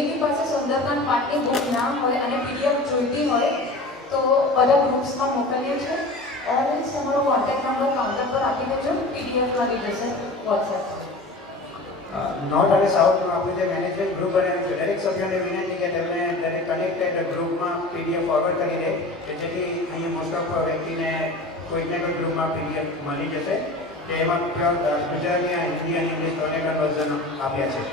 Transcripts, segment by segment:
જેની પાસે સુંદરકાંડ પાઠની બુક ના હોય અને પીડીએફ જોઈતી હોય તો બધા ગ્રુપ્સમાં મોકલીએ છીએ और તમારો કોન્ટેક્ટ નંબર કાઉન્ટર પર આપી દેજો, પીડીએફ મળી જશે વોટ્સએપ પર. નોર્થ અને સાઉથમાં આપણું જે મેનેજમેન્ટ ગ્રુપ બનાવ્યું છે દરેક સભ્યોને વિનંતી કે તેમને દરેક કનેક્ટેડ ગ્રુપમાં પીડીએફ ફોરવર્ડ કરી દે કે જેથી અહીંયા મોસ્ટ ઓફ વ્યક્તિને કોઈકને કોઈ ગ્રુપમાં પીડીએફ મળી જશે કે એમાં ગુજરાતી, હિન્દી અને ઇંગ્લિશ બંને કન્વર્ઝન આપ્યા છે.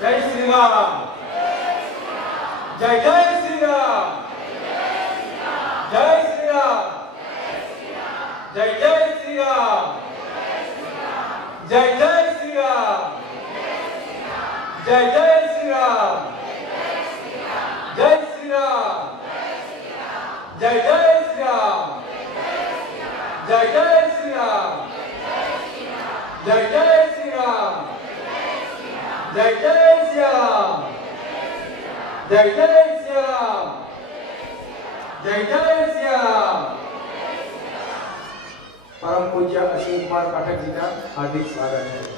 जय श्री राम, जय जय श्री राम, जय श्री राम, जय जय श्री राम, जय जय श्री राम, जय जय श्री राम, जय श्री राम, जय जय श्री राम, जय जय श्री राम, जय जय श्री राम, जय जय श्याम, जय जय श्याम, जय जय श्याम. परम पूज्य अश्विन कुमार पाठक जी का हार्दिक स्वागत है.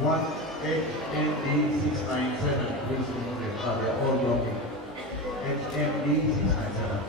HMD697, please remove it. They are all blocking. HMD697.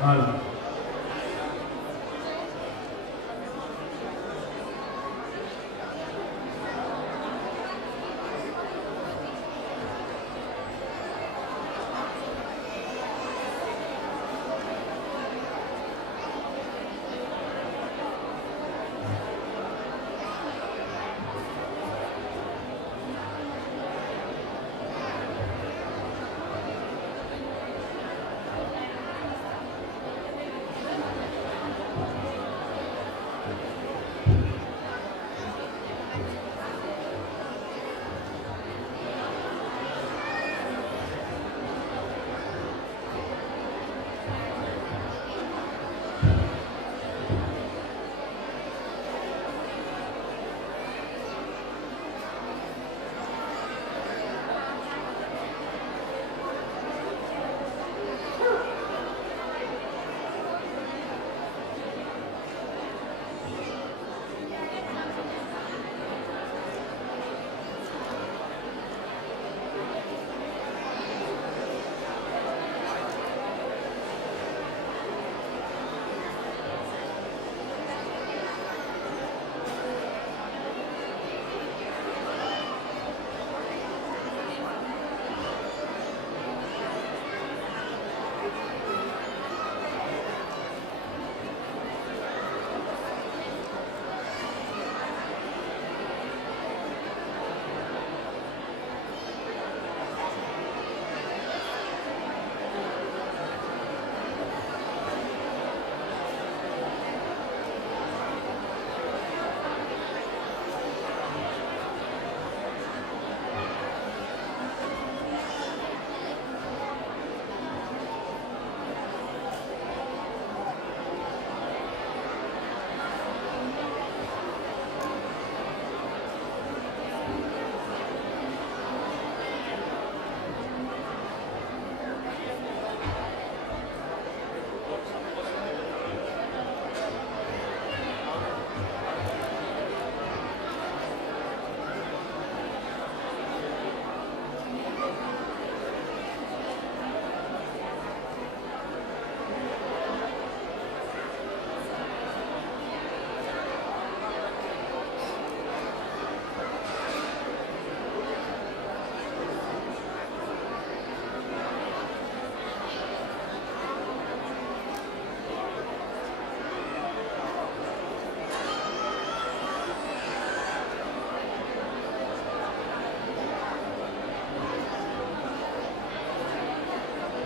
હાલ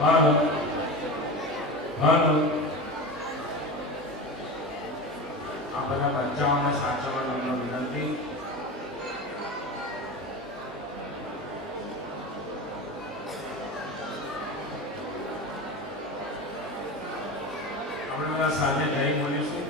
હાલો હાલો આ બધા બચ્ચાઓને સાચવવા તમને વિનંતી. આપણે બધા સાથે જઈ બોલીશું.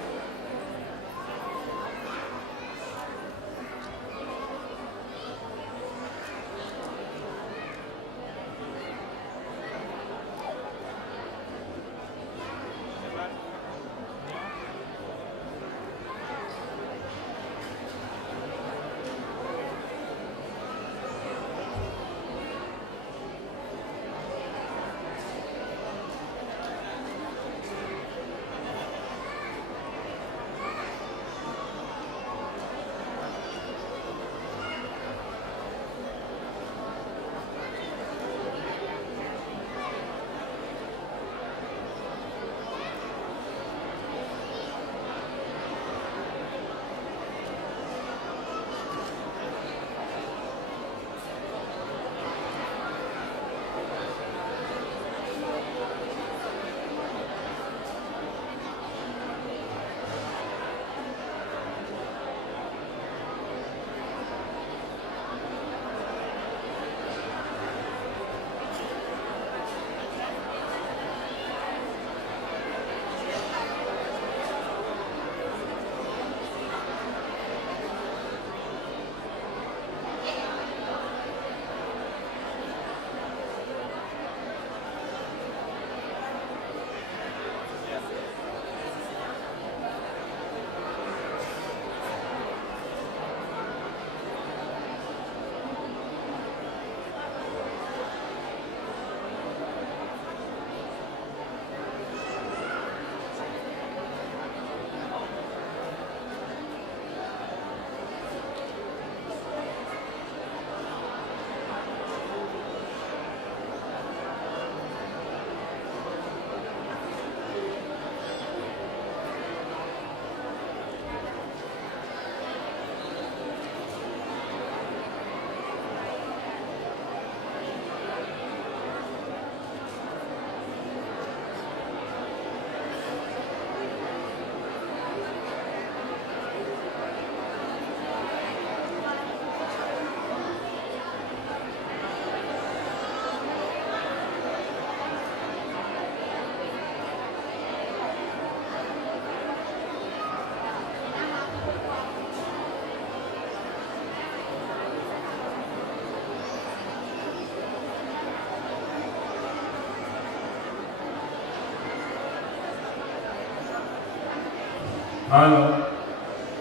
હાલો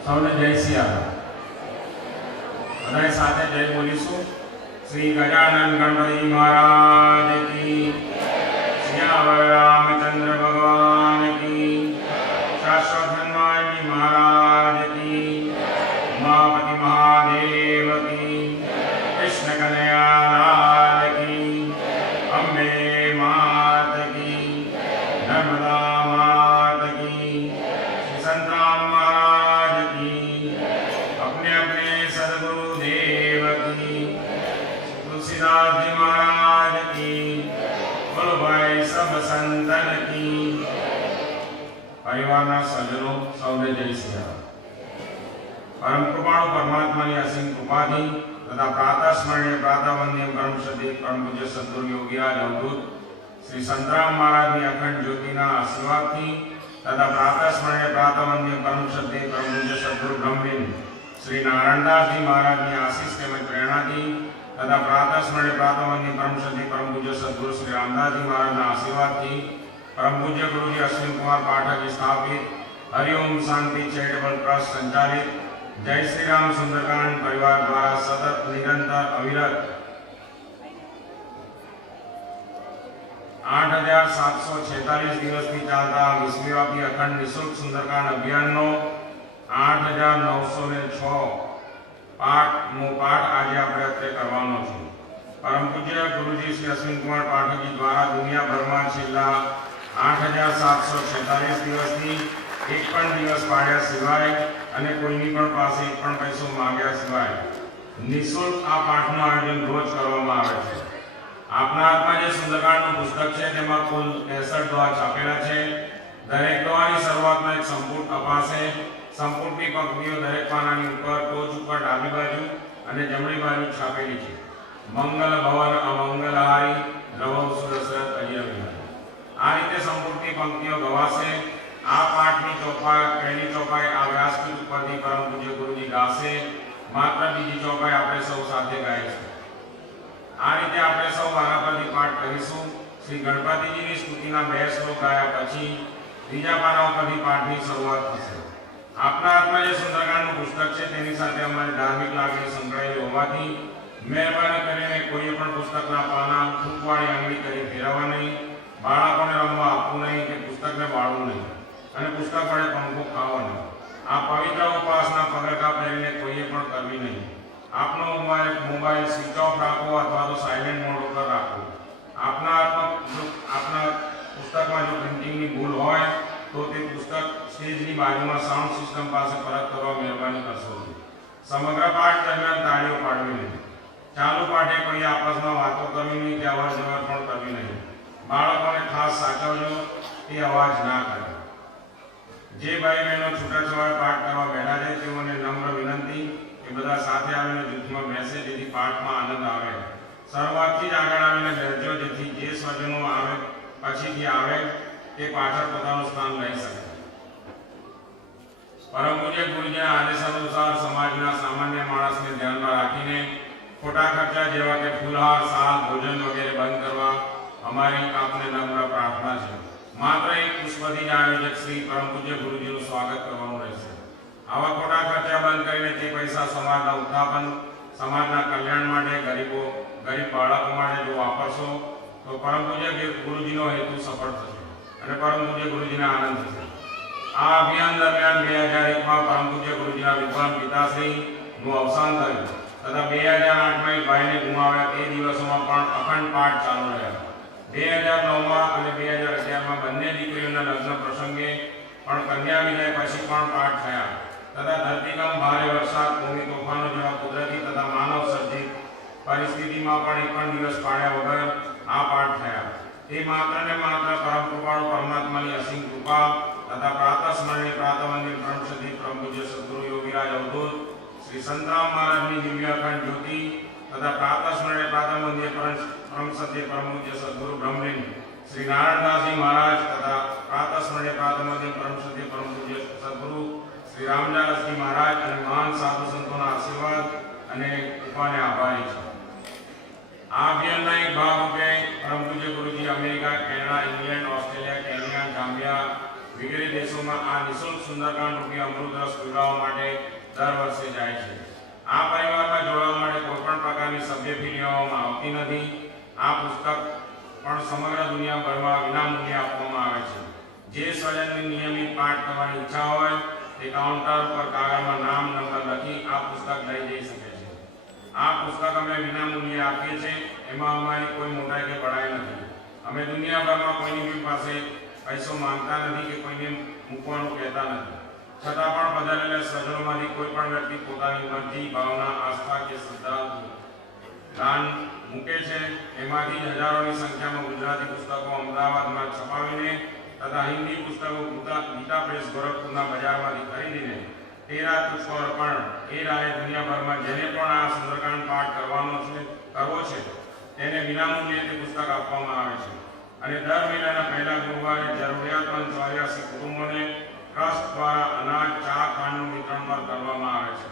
સૌને જય સિયારામ. બધાએ સાથે જય બોલીશું. શ્રી ગજાનન ગણપતિ મહારાજ કી, સિયાવર રામચંદ્ર ભગવાન કી, શાશ્વત હનુમાનજી મહારાજ કી, ઉમાપતિ મહાદેવ કી, કૃષ્ણ કનૈયાલાલ કી, અંબે માત કી, નર્મદા માત કી, શ્રી સંતરામ महाराज की, अपने अपने सदगुरु देव की, तुलसीदास जी महाराज की, बोलो भाई सब संतन की. परिवाરના સજ્જનો સૌને જય સિયારામ. પરમ કૃપાળુ પરમાત્માની અસીમ કૃપાથી તથા પ્રાતઃ સ્મરણીય પ્રાતઃ વંદનીય પરમ શ્રદ્ધેય પરમ પૂજ્ય સદગુરુ યોગીરાજ અવધૂત શ્રી સંતરામ મહારાજની અખંડ જ્યોતિના આશીર્વાદથી तथा प्रातः स्मरणीय प्रातः वंदनीय परम श्रद्धेय परम पूज्य सद्गुरु ब्रह्मलीन श्री नारायणदास जी महाराज की आशीष તેમજ પ્રેરણાથી तथा प्रातः स्मरणीय प्रातः वंदनीय परम श्रद्धेय परम पूज्य सद्गुरु श्री रामदास जी महाराज ना आशीर्वादથી परम पूज्य गुरुजी अश्विन कुमार पाठक स्थापित हरिओम शांति चैरिटेबल ट्रस्ट संचालित जय श्री राम सुंदरकांड परिवार द्वारा सतत निरंतर अविरत 8746 દિવસથી ચાલતા વિશ્વવ્યાપી અખંડ નિઃશુલ્ક સુંદરકાંડ અભિયાનનો 8906 પાઠનો પાઠ આજે આપણે અત્રે કરવાનો છે. પરમ પૂજ્ય ગુરુજી શ્રી અશ્વિન કુમાર પાઠકજી દ્વારા દુનિયાભરમાં છેલ્લા 8746 દિવસથી એક પણ દિવસ પાડ્યા સિવાય અને કોઈની પણ પાસે એક પણ પૈસો માંગ્યા સિવાય નિઃશુલ્ક આ પાઠનું આયોજન રોજ કરવામાં આવે છે. આપના હાથમાં જે સુંદરકાંડનું પુસ્તક છે તેમાં કુલ 63 દોહા છાપેલા છે. દરેક દોહાની શરૂઆતમાં એક સંપુટ અપાશે. સંપુટની પંક્તિઓ દરેક પાનાની ઉપર ટોચ ઉપર ડાબી બાજુ અને જમણી બાજુ છાપેલી છે. મંગલ ભવન અમંગલહારી દ્રવૌ સુદશરથ અજય વિહારી. આ રીતે સંપુટની પંક્તિઓ ગવાશે. આ પાઠની પહેલી ચોપાઈ આ વ્યાસપીઠ ઉપરથી પરમ પૂજ્ય ગુરુજી ગાશે. માત્ર બીજી ચોપાઈ આપણે સૌ સાથે ગાઈશું. આ રીતે આપણે સૌ વારાફરતી પાઠ કરીશું. શ્રી ગણપતિજીની સ્તુતિના 2 શ્લોક ગાયા પછી ત્રીજા પાના ઉપરથી પાઠની શરૂઆત થશે. આપના હાથમાં જે સુંદરકાંડનું પુસ્તક છે તેની સાથે અમારી ધાર્મિક લાગણી સંકળાયેલી હોવાથી મહેરબાની કરીને કોઈ પણ પુસ્તકના પાના ફૂંકવાળી આંગળી કરી ફેરવવા નહીં, બાળકોને રમવા આપવું નહીં કે પુસ્તકને વાળવું નહીં અને પુસ્તક વડે પંખો ખાવો નહીં. આ પવિત્ર ઉપવાસના પગરખા પહેરીને કોઈએ પણ કરવી નહીં. આપનો મોબાઈલ સ્વિચ ઓફ રાખવો અથવા તો સાયલેન્ટ મોડ ઉપર રાખવો. આપના પુસ્તકમાં જો પ્રિન્ટિંગની ભૂલ હોય તો તે પુસ્તક સ્ટેજની બાજુમાં સાઉન્ડ સિસ્ટમ પાસે પરત કરવા મહેરબાની કરશો. સમગ્ર પાઠ દરમિયાન તાળીઓ પાડવી નહીં. ચાલુ પાઠે કોઈ આપસમાં વાતો કરવી નહીં કે અવાજ જવર પણ કરવી નહીં. બાળકોને ખાસ સાચવજો તે અવાજ ના કરે. જે ભાઈ બહેનો છૂટાછવાયા પાઠ કરવા બેઠા છે તેઓને નમ્ર વિનંતી કે બધા સાથે આવીને જૂથમાં બેસે જેથી પાઠમાં આનંદ આવે. શરૂઆતથી જ આગળ આવીને બેસજો જેથી જે સ્વજનો આવે પછીથી આવે તે પાછળ પોતાનું સ્થાન લઈ શકે. પરમ પૂજ્ય ગુરુજીના આદેશ અનુસાર સમાજના સામાન્ય માણસને ધ્યાનમાં રાખીને ખોટા ખર્ચા જેવા કે ફૂલહાર, સાલ, ભોજન વગેરે બંધ કરવા અમારી આપને નમ્ર પ્રાર્થના છે. માત્ર એક પુષ્પથી જ આયોજક શ્રી પરમ પૂજ્ય ગુરુજીનું સ્વાગત કરવાનું રહેશે. આવા ખોટા ખર્ચા બંધ કરીને તે પૈસા સમાજના ઉત્થાપન, સમાજના કલ્યાણ માટે, ગરીબ બાળકો માટે જો વાપરશો તો પરમ પૂજ્ય ગુરુજીનો હેતુ સફળ થશે અને પરમ પૂજ્ય ગુરુજીને આનંદ થશે. આ અભિયાન દરમિયાન 2001માં પરમ પૂજ્ય ગુરુજીના વિદ્વાન પિતાશ્રીનું અવસાન થયું તથા 2008માં એક ભાઈને ગુમાવ્યા તે દિવસોમાં પણ અખંડ પાઠ ચાલુ રહ્યા. 2009માં અને 2011માં બંને દીકરીઓના લગ્ન પ્રસંગે પણ કન્યા વિનય પછી પણ પાઠ થયા તથા ધરતીકંપ, ભારે વરસાદ, ભૂમિ તોફાનો જેવા કુદરતી તથા માનવ સર્જિત પરિસ્થિતિમાં પણ એક પણ દિવસ પાડ્યા વગર આ પાઠ થયા. તે માત્ર ને માત્ર પરમ કૃપાળુ પરમાત્માની અસીમ કૃપા તથા પ્રાતઃ સ્મરણીય પ્રાતઃ વંદન પરમ સદી પરમ પૂજ્ય સદગુરુ યોગીરાજ અવધૂત શ્રી સંતરામ મહારાજની દિવ્ય અખંડ જ્યોતિ તથા પ્રાતઃ સ્મરણીય પ્રાતઃ વંદન પરમ સત્ય પરમ પૂજ્ય સદગુરુ બ્રહ્મલીન શ્રી નારાયણદાસજી મહારાજ તથા પ્રાતઃ સ્મરણીય પ્રાતઃ વંદન પરમ સત્ય પરમ પૂજ્ય સદગુરુ શ્રી રામદાસજી મહારાજ અને મહાન સાધુ સંતોના આશીર્વાદ અને કૃપાને આભારી છે. આ અભિયાનના એક ભાગ રૂપે પરમ પૂજ્ય ગુરુજી America, Canada, England, Australia, Kenya, Zambia વગેરે દેશોમાં આ નિઃશુલ્ક સુંદરકાંડ રૂપી અમૃત રસ પીવડાવવા માટે દર વર્ષે જાય છે. આ પરિવારમાં જોડાવા માટે કોઈ પણ પ્રકારની સભ્ય ફી લેવામાં આવતી નથી. આ પુસ્તક પણ સમગ્ર દુનિયાભરમાં વિનામૂલ્યે આપવામાં આવે છે. જે સ્વજનની નિયમિત પાઠ કરવાની ઈચ્છા હોય તે કાઉન્ટર પર કાગળમાં નામ, નંબર લખી આ પુસ્તક લઈ જઈ શકે છે. આ પુસ્તક અમે વિનામૂલ્યે આપીએ છીએ. એમાં અમારી કોઈ મોટાઈ કે બડાઈ નથી. અમે દુનિયાભરમાં કોઈની પાસે પૈસો માંગતા નથી કે કોઈને મૂકવાનું કહેતા નથી. છતાં પણ પધારેલા સજ્જનોમાંથી કોઈ પણ વ્યક્તિ પોતાની મરજી, ભાવના, આસ્થા કે શ્રદ્ધા દાન મૂકે છે. એમાંથી હજારોની સંખ્યામાં ગુજરાતી પુસ્તકો અમદાવાદમાં છપાવીને તથા હિન્દી પુસ્તકો ગીતા પ્રેસ ગોરખપુરના બજારમાંથી ખરીદીને તેરા તુષ્કો અર્પણ એ રાહે દુનિયાભરમાં જેને પણ આ સુંદરકાંડ પાઠ કરવો છે તેને વિનામૂલ્યે તે પુસ્તક આપવામાં આવે છે અને દર મહિનાના પહેલા ગુરુવારે જરૂરિયાતમંદ 84 કુટુંબોને ટ્રસ્ટ દ્વારા અનાજ, ચા, ખાંડનું વિતરણ પણ કરવામાં આવે છે.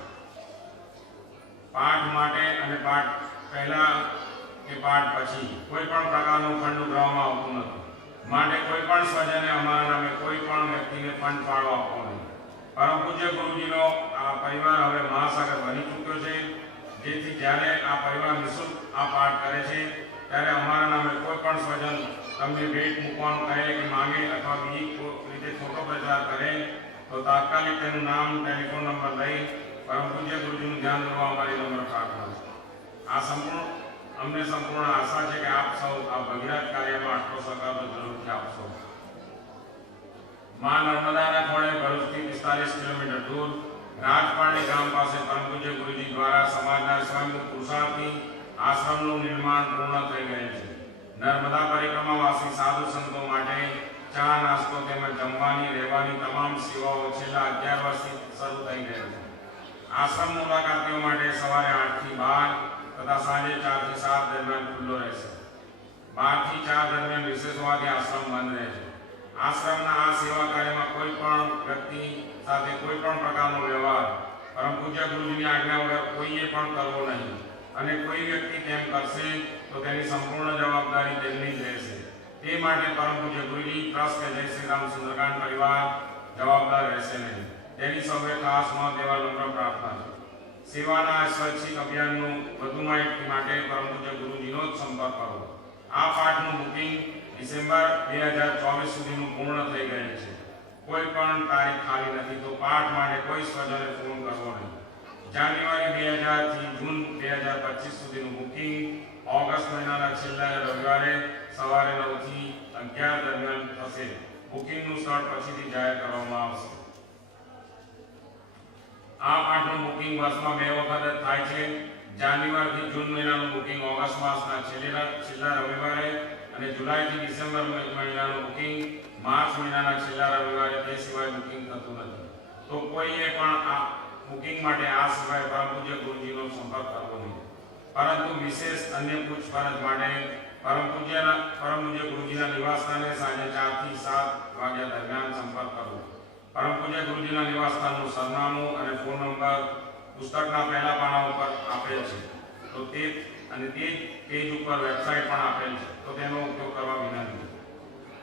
પાઠ માટે અને પાઠ પહેલા કે પાઠ પછી કોઈ પણ પ્રકારનું ફંડ ઉઘરાવવામાં આવતું નથી. માટે કોઈ પણ સ્વજને અમારા નામે કોઈ પણ વ્યક્તિને ફંડ ફાળો આપવો નહીં. પરમ પૂજ્ય ગુરુજીનો આ પરિવાર હવે મહાસાગર બની ચૂક્યો છે, જેથી જ્યારે આ પરિવાર નિઃશુલ્ક આ પાઠ કરે છે ત્યારે અમારા નામે કોઈ પણ સ્વજન તમને ભેટ મૂકવાનું કહે કે માંગે અથવા બીજી રીતે ખોટો પ્રચાર કરે તો તાત્કાલિક તેનું નામ, ટેલિફોન નંબર લઈ પરમ પૂજ્ય ગુરુજીનું ધ્યાન દોરવા અમારી નમ્ર પ્રાર્થના છે. અમને સંપૂર્ણ આશા છે કે આપ સૌ આ ભગીરથ કાર્યમાં આટલો સહકાર જરૂરથી આપશો. માં નર્મદાના ખોળે ભરૂચથી 45 કિલોમીટર દૂર રાજપારણી ગામ પાસે પરમ પૂજ્ય ગુરુજી દ્વારા સમાજના સ્વયંભૂ પુરુષાર્થી આશ્રમનું નિર્માણ પૂર્ણ થઈ ગયેલ છે. નર્મદા પરિક્રમાવાસી સાધુ સંતો માટે ચા નાસ્તો તેમજ જમવાની રહેવાની તમામ સેવાઓ છેલ્લા 11 વર્ષથી શરૂ થઈ ગયેલ છે. આશ્રમ મુલાકાતીઓ માટે સવારે 8 થી 12 તથા સાંજે 4 થી 7 દરમિયાન ખુલ્લો રહેશે. 12 થી 4 દરમિયાન વિશેષ હોવાથી આશ્રમ બંધ રહે છે. આશ્રમના આ સેવા કાર્યમાં કોઈ પણ વ્યક્તિ સાથે કોઈ પણ પ્રકારનો વ્યવહાર પરમ પૂજ્ય ગુરુજીની આજ્ઞા વગર કોઈએ પણ કરવો નહીં અને કોઈ વ્યક્તિ તેમ કરશે તો તેની સંપૂર્ણ જવાબદારી તેમની જ રહેશે. તે માટે પરમ પૂજ્ય ગુરુજી ટ્રસ્ટ કે જય શ્રી રામ સુંદરકાંડ પરિવાર જવાબદાર રહેશે નહીં. તેની સૌએ ખાસ નોંધ લેવા નમ્ર પ્રાર્થના છે. સેવાના સ્વૈચ્છિક અભિયાનનું વધુ માહિતી માટે પરમ પૂજ્ય ગુરુજીનો જ સંપર્ક કરો. આ પાઠનું બુકિંગ ડિસેમ્બર 2024 સુધીનું પૂર્ણ થઈ ગયેલ છે. કોઈ પણ તારીખ ખાલી નથી તો પાઠ માટે કોઈ સ્વજને ફોન કરવો નહીં. જાન્યુઆરી 2000 થી જૂન 2025 સુધીનું બુકિંગ ઓગસ્ટ મહિનાના છેલ્લા રવિવારે સવારે 9 થી 11 દરમિયાન થશે. બુકિંગનું સ્થળ પછીથી જાહેર કરવામાં આવશે. આ પાઠનું બુકિંગ વર્ષમાં 2 વખત જ થાય છે. જાન્યુઆરી થી જૂન મહિનાનું બુકિંગ ઓગસ્ટ માસના છેલ્લા રવિવારે અને જુલાઈ થી ડિસેમ્બર મહિનાનું બુકિંગ માર્ચ મહિનાના છેલ્લા રવિવારે. તે સિવાય બુકિંગ થતું નથી. તો કોઈએ પણ આ બુકિંગ માટે આ સિવાય પરમ પૂજ્ય ગુરુજીનો સંપર્ક કરવો નહીં. પરંતુ વિશેષ અન્ય પૂછપરછ માટે પરમ પૂજ્ય ગુરુજીના નિવાસસ્થાને સાંજે 4 થી 7 વાગ્યા દરમિયાન સંપર્ક કરવો. પરમ પૂજ્ય ગુરુજીના નિવાસસ્થાનનું સરનામું અને ફોન નંબર પુસ્તકના પહેલા પાના ઉપર આપેલ છે. તો તે પેજ ઉપર વેબસાઇટ પણ આપેલ છે. તો તેનો ઉપયોગ કરવા વિનંતી.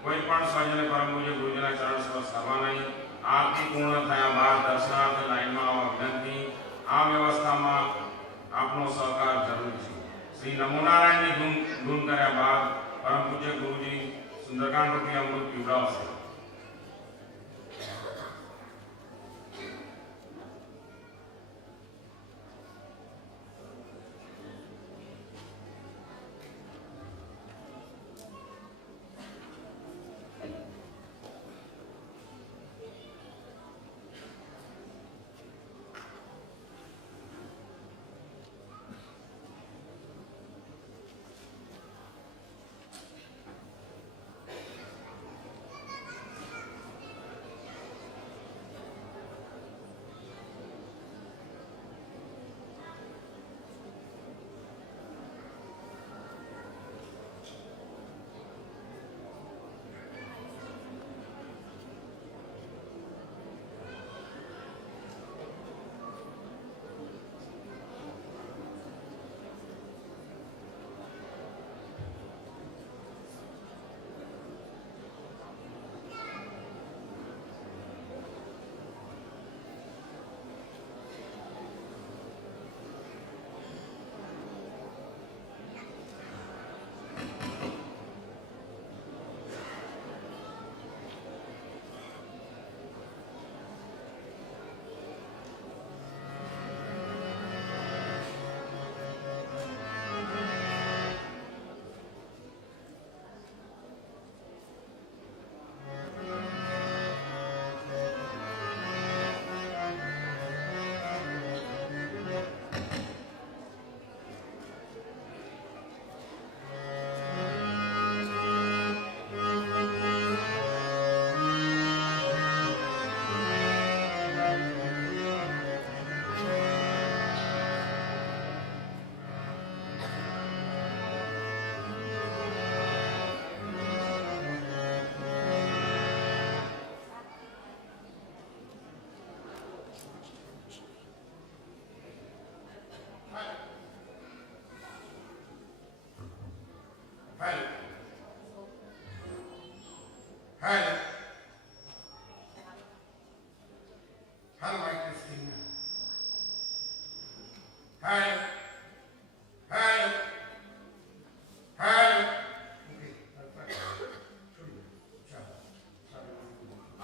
કોઈ પણ સ્વજને પરમ પૂજ્ય ગુરુજીના ચરણ સ્પર્શ કરવા નહીં. આરતી પૂર્ણ થયા બાદ દર્શનાર્થે લાઈનમાં આવવા વિનંતી. આ વ્યવસ્થામાં આપનો સહકાર જરૂરી છે. શ્રી નમો નારાયણની ધૂન કર્યા બાદ પરમ પૂજ્ય ગુરુજી સુંદરકાંડ રૂપી અમૃત પીવડાવશે.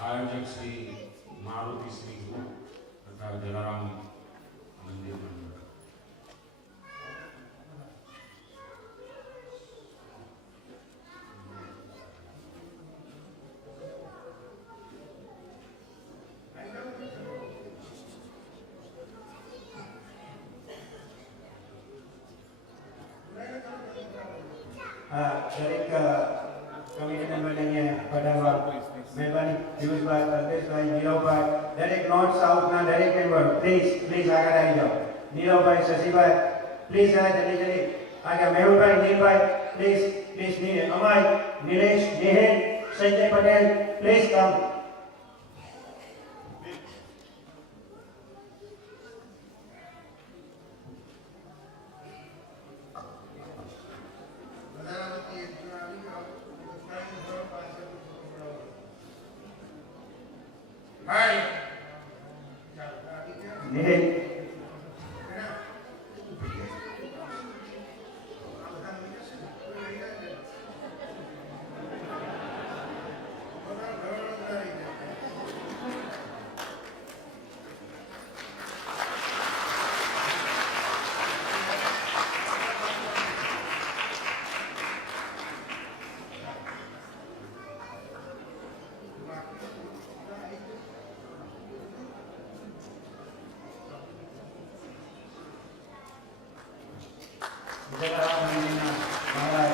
આયોજક શ્રી મારુતિ શ્રી ગુરુ તથા જલારામ મંદિર મંડળ. પ્લીઝ આગળ આવી જાઓ. નીરવભાઈ, શશીભાઈ, પ્લીઝ જરા જલ્દી આગળ. મેહુલભાઈ, નીલભાઈ, પ્લીઝ અમાય, નિલેશ, નેહેલ, સંજય પટેલ, પ્લીઝ કમ. નેહેલ, મહારાજ,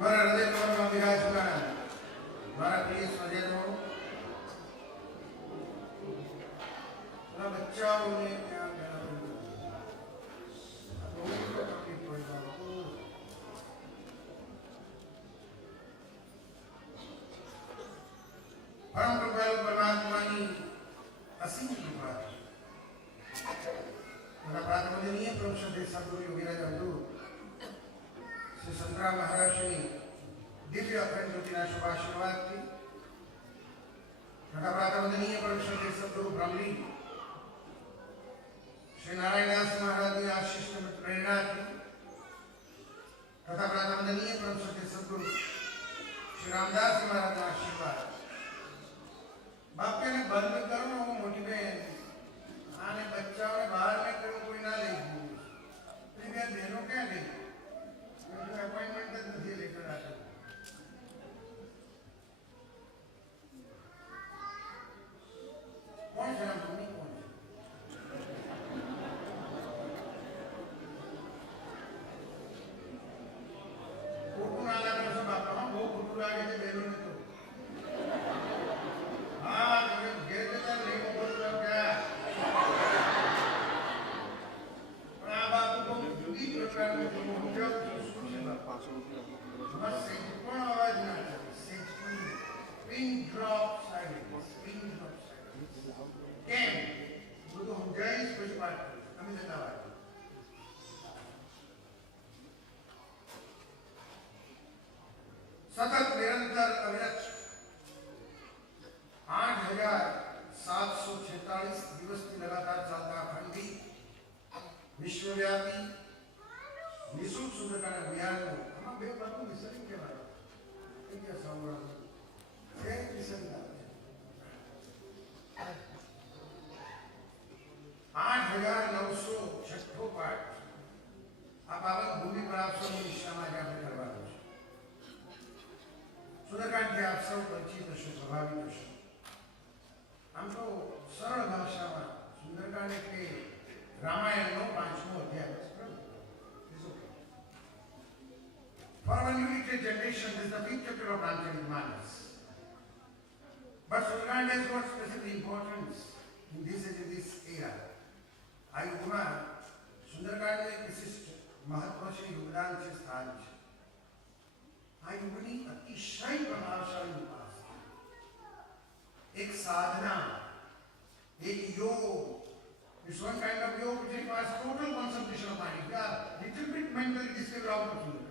મારા હૃદયમાં વિરાજમાન મારા પ્રિય સ્વજનો, મારા બચ્ચાઓને ત્યાં પરમ કૃપાળુ પરમાત્માની અસીમ કૃપા, મારા પ્રાતવંદનીય પ્રભુ શ્રી સદગુરુ યોગીરાજ અવધૂત શ્રી સંતરામ મહારાજની દિવ્ય અખંડ જ્યોતિના શુભ આશીર્વાદથી, મારા પ્રાતવંદનીય પરમ શ્રી સદગુરુ બ્રહ્મલી શ્રી નારાયણદાસ મહારાજની આશીષ પ્રેરણાથી તથા પ્રાતવંદનીય પરમ શ્રી સદગુરુ શ્રી રામદાસ મહારાજના આશીર્વાદ. બાપને બંધ કરો મોટી બેન, આને બચ્ચાઓને બહાર નીકળવું કોઈ ના લઈ ગયું. બે બહેનો ક્યાં ગઈ? अपॉइंटमेंट तक नहीं लेकर आते. कौन से नाम तुमने कौन है? फोटो ना लगा सब आपका हम वो फोटो लगे थे बेरों ने तो हाँ तो गेट के तरह नहीं वो बोल रहा क्या पर आप आपको दूसरी प्रकार में जो मुझे बस कोण आवाज ना पिन ड्रॉप साइलेंस કેમ બધું સમજાવીશ પછી વાત અમે જતા વાત. સતત નિરંતર અવિરત 8,746 દિવસથી લગાતાર ચાલતા અખંડી વિશ્વવ્યાપી નિઃશુલ્ક સુંદરકાંડ અભિયાનનો આમાં બે બાબુ વિસરી કહેવાય કે સાંભળવાનું છે વિસરી 8,906 પાઠ આ બાબત ભૂમિ પર આપ સૌની દિશામાં જ આપણે કરવાનું છે. સુંદરકાંડથી આપ સૌ પરિચિત હશો, પ્રભાવિત હશો. આમ તો સરળ ભાષામાં સુંદરકાંડ એટલે રામાયણનો 5મો અધ્યાય. For our new literate generation, this is the 5th chapter of Ramcharitmanas. But Sundarkand has got specific importance in this era. આ યુગમાં સુંદરકાંડનું એક વિશિષ્ટ મહત્વ છે, યોગદાન છે, સ્થાન છે. આ યુગની અતિશય પ્રભાવશાળી ઉપાસના, એક સાધના, એક યોગ. It's one kind of yoga which requires total concentration of mind. If you are little bit mentally disturbed out of Sundarkand,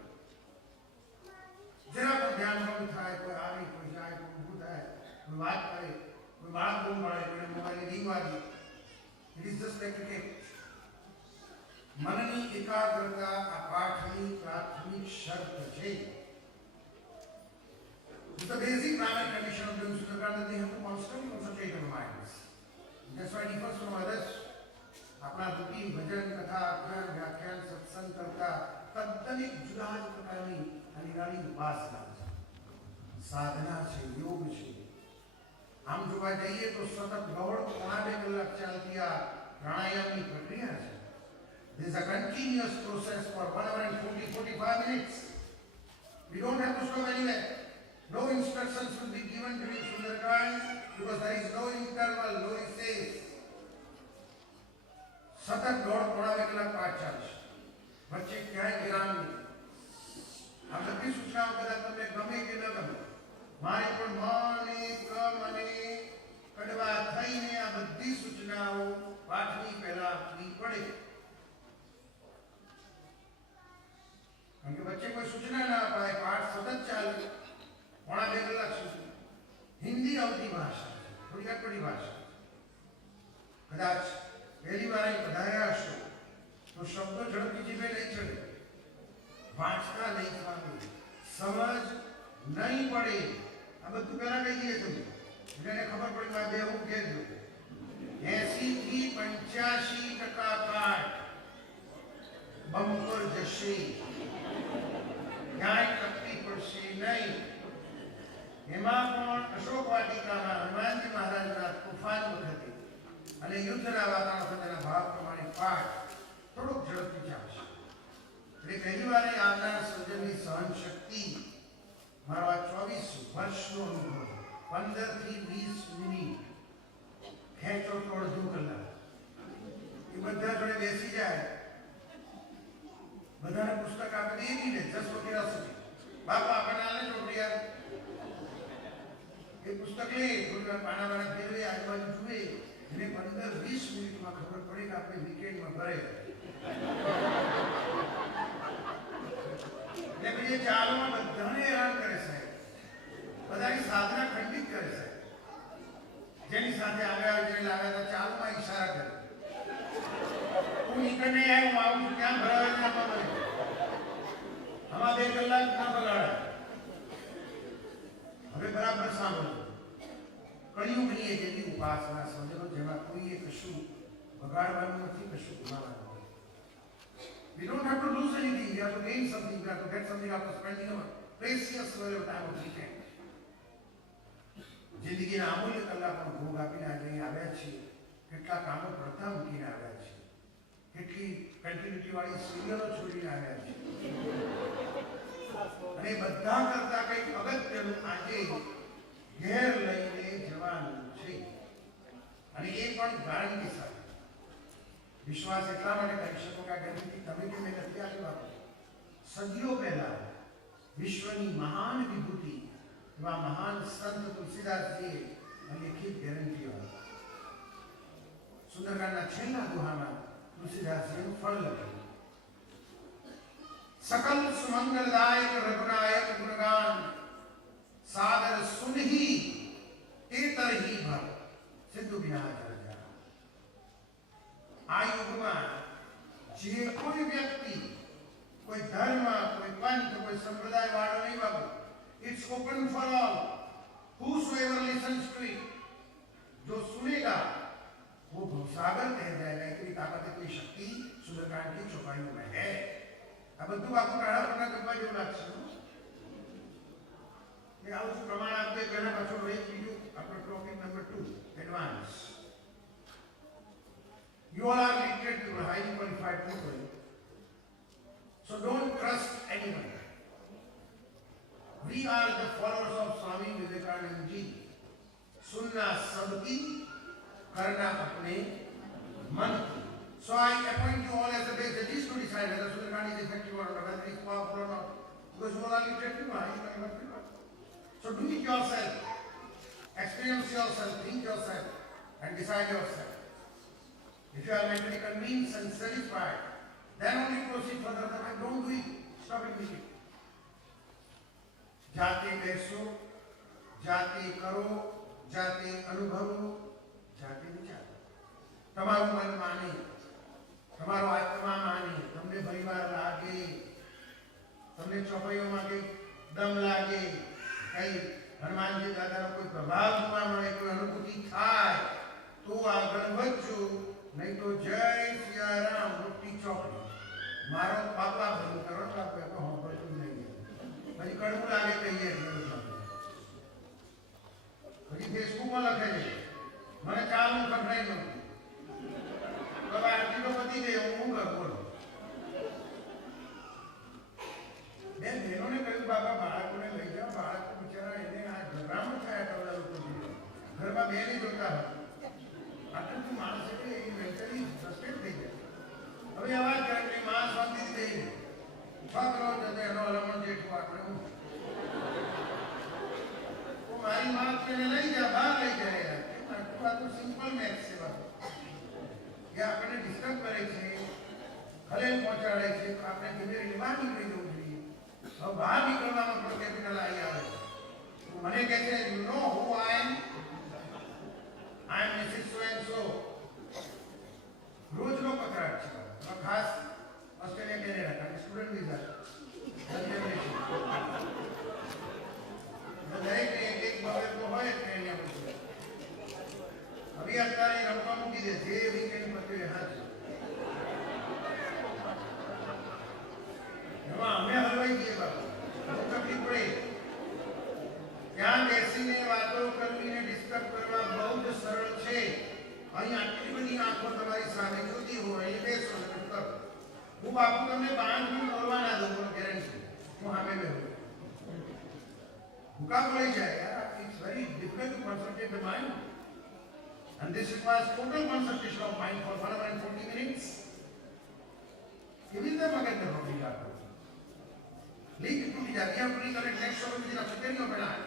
જરા પણ ધ્યાન ભંગ થાય, કોઈ આવે, કોઈ જાય, કોઈ ઊભું થાય, કોઈ વાત કરે, કોઈ બાળક બૂમ પાડે, કોઈને મોબાઈલની રિંગ વાગી. It is just like cricket. मननी एकाग्रता आ पाठनी प्राथमिक शर्त है. It's the basic primary condition of doing Sundarkand that they have to constantly concentrate on minds. That's why it differs from others. अपना रूटीन भजन कथा अध्ययन व्याख्यान सत्संग करता तद्दन एक जुदा જ પ્રકારની નિરાળી ઉપાસના છે, સાધના છે, યોગ છે. આમ જોવા જઈએ તો સતત દોડ 2.5 કલાક ચાલતી આ પ્રાણાયામની પ્રક્રિયા છે. This is a continuous process for 1 hour and 45 minutes. We don't have to stop anywhere. No instructions will be given during Sundarkand because there is no interval, no recess. સતત દોડ 2.5 કલાક પાઠ ચાલશે, વચ્ચે ક્યાંય વિરામ નહીં. આ બધી સૂચનાઓ કદાચ તમને ગમે કે ન ગમે, મારે પણ મને ક્રમ અને કડવા થઈને આ બધી સૂચનાઓ પાઠની પહેલા આપવી પડે. કારણ કે વચ્ચે કોઈ સૂચના ના અપાય, પાઠ સતત ચાલે 2.5 કલાક સુધી. હિન્દી આવતી ભાષા છે, થોડી અટપટી ભાષા. કદાચ પહેલી વાર અહીં પધાર્યા હશો તો શબ્દો ઝડપી જીભે નહીં ચડે, વાંચતા નહીં થવાનું, સમજ નહીં પડે. આ બધું પહેલા કહી દઈએ તમે, એટલે એને ખબર પડી કે આ બે હું કહેજો. 80 થી 85% પાઠ બમ્પર જશે, ક્યાંય તકતી પડશે નહીં. એમાં પણ અશોક વાટિકામાં હનુમાનજી મહારાજના તોફાન વખતે અને યુદ્ધના વાતાવરણ સાથેના ભાવ પ્રમાણે પાઠ થોડોક ઝડપથી ચાલશે. એટલે પહેલી વાર આવનાર સર્જનની સહન શક્તિ મારો આ 24 વર્ષનો અનુભવ 15 થી 20 મિનિટ ખેંચો તો અડધો કલાક એ બધા જોડે બેસી જાય, બધાને પુસ્તક આપે દે દીધે 10 વગેરે સુધી. બાપા આપણને આને ચોપડિયા એ પુસ્તક લે, થોડી વાર પાના વાળા ફેરવે, આજુબાજુ જુએ, એને 15-20 મિનિટમાં ખબર પડે કે આપણે વીકેન્ડમાં ભરે. એટલે પછી ચાલમાં બધાને હેરાન કરે સાહેબ, બધાની સાધના ખંડિત કરે સાહેબ. જેની સાથે આવ્યા હોય, જેને લાવ્યા હતા, ચાલમાં ઈશારા કરે. હું નીકળ નહીં આવ્યો, હું આવું છું, ક્યાં ભરાવે છે આમાં મને, આમાં 2 કલાક ના બગાડે. હવે બરાબર સાંભળો, કળિયુગની એક એવી ઉપાસના સમજો જેમાં કોઈએ કશું બગાડવાનું નથી, કશું ગુમાવવાનું નથી. We don't have to lose anything. We have to gain something. We have to get something after spending our precious valuable time of weekend. જિંદગીના અમૂલ્ય કલાકોનો ભોગ આપીને આજે અહીં આવ્યા છીએ. કેટલા કામો પડતા મૂકીને આવ્યા છીએ, કેટલી કન્ટિન્યુટી વાળી સિરિયલો છોડીને આવ્યા છીએ. અને બધા કરતા કંઈક અગત્યનું આજે ઘેર લઈને જવાનું છે, અને એ પણ ગારંટી સાથે. વિશ્વાસ એટલા માટે કરી શકો કે આ ગેરંટી તમે કે મેં નથી આપી બાપુ. સદીઓ પહેલા વિશ્વની મહાન વિભૂતિ એવા મહાન સંત તુલસીદાસજીએ લિખિત ગેરંટીઓ સુંદરકાંડના છેલ્લા દુહામાં તુલસીદાસજીનું ફળ લખ્યું. सकल सुमंगलदायक रघुनायक गुणगान सागर सुनहि तेतर ही भर सिद्धू बिना जल जा. આ યુગમાં જે કોઈ વ્યક્તિ, કોઈ ધર્મ, કોઈ પંથ, કોઈ સંપ્રદાય વાળો નહીં બાબુ. It's open for all. Whosoever listens to it, जो सुनेगा वो भवसागर तैर जाएगा. इतनी ताकत, इतनी शक्ति सुंदरकांड की चौपाइयों में है. આ બધું બાપુ કાળા પરના ગપ્પા જેવું લાગશે. એ આવું શું પ્રમાણ આપે પહેલા પાછો એક બીજું આપણો topic number 2 advance. You all are literate people, highly qualified people. So don't trust anyone. We are the followers of Swami Vivekananda ji. सुनना सबकी, करना अपने मन की. So I appoint you all as the best judges to decide whether Sundarkand is effective or not, whether it is powerful or not. Because you all are literate people, I am not people. So do it yourself. Experience yourself, think yourself, and decide yourself. If you are mentally convinced and satisfied, then only proceed further. Otherwise, don't do it. Stop it with it. जाते बैसो, जाते करो, जाते अनुभवो, जाते विचारो. તમારું મન માને, તમારો આત્મા માને, તમને પરિવાર લાગે, તમને ચોપડીઓમાં કંઈક દમ લાગે, કઈ હનુમાનજી દાદાનો કોઈ પ્રભાવ જોવા મળે, કોઈ અનુભૂતિ થાય, તો આગળ વધજો. નહીં તો જય સિયારામ મોટી ચોપડી. મારો પાપા ભલું કરો, બાપા હોંભળતું નહીં. પછી કડવું લાગે કહીએ પછી ફેસબુકમાં લખે છે મને ચાલનું ખખડાઈ નહોતું. બાબા આટલી તો પતી ગઈ, હું કરું બોલો. બે બહેનોને કહ્યું બાબા બાળકોને લઈ જાઓ, બાળકો બિચારા એને આ ગભરામણ થયા હતા લોકો ઘરમાં બે નહીં જોતા હતા. આટલું માણસ એટલે એ મેન્ટલી ફ્રસ્ટ્રેટ થઈ જાય. હવે અવાજ કરે કે માં શાંતિથી થઈ પકડો જતો એનો અલમણ જેઠું આપણે હું મારી માં તેને લઈ જા, બહાર લઈ જાય. આટલું આ તો સિમ્પલ મેથ્સ છે બાબુ. કે આપણને ડિસ્ટર્બ કરે છે, ખલેલ પહોંચાડે છે, તો આપણે ધીમે ધીમે બહાર નીકળી જવું જોઈએ. હવે બહાર નીકળવામાં પણ કેપિટલ આવી આવે. મને કહે છે you know who I am Mrs so and so. રોજનો પકડાટ છે. ખાસ ઓસ્ટ્રેલિયા કેનેડા કારણ કે સ્ટુડન્ટ વિઝા દરેક એક બાબત તો હોય જ અહીંયા પછી. હવે અત્યારે રમવા મૂકી દે જે વીકેન્ડ પતે હા છે. એમાં અમે હલવાઈ જઈએ બાબુ, બહુ તકલીફ પડે. ત્યાં બેસીને વાતો કરવીને ડિસ્ટર્બ કરવા બહુ જ સરળ છે. અહીં આટલી બધી આંખો તમારી સામે જોતી હોય, અહીં બેસો અને કરો. હું બાપુ તમને 5 મિનિટ બોલવા ના દઉં, પણ ગેરંટી હું સામે બેહું. ભૂકા પડી જાય યાર. It's very difficult to concentrate the mind and this requires total concentration of mind for 140 minutes. કેવી રીતે મગજને રોકી રાખો? લીક તૂટી જાય. We have to recollect next show within a second of an eye.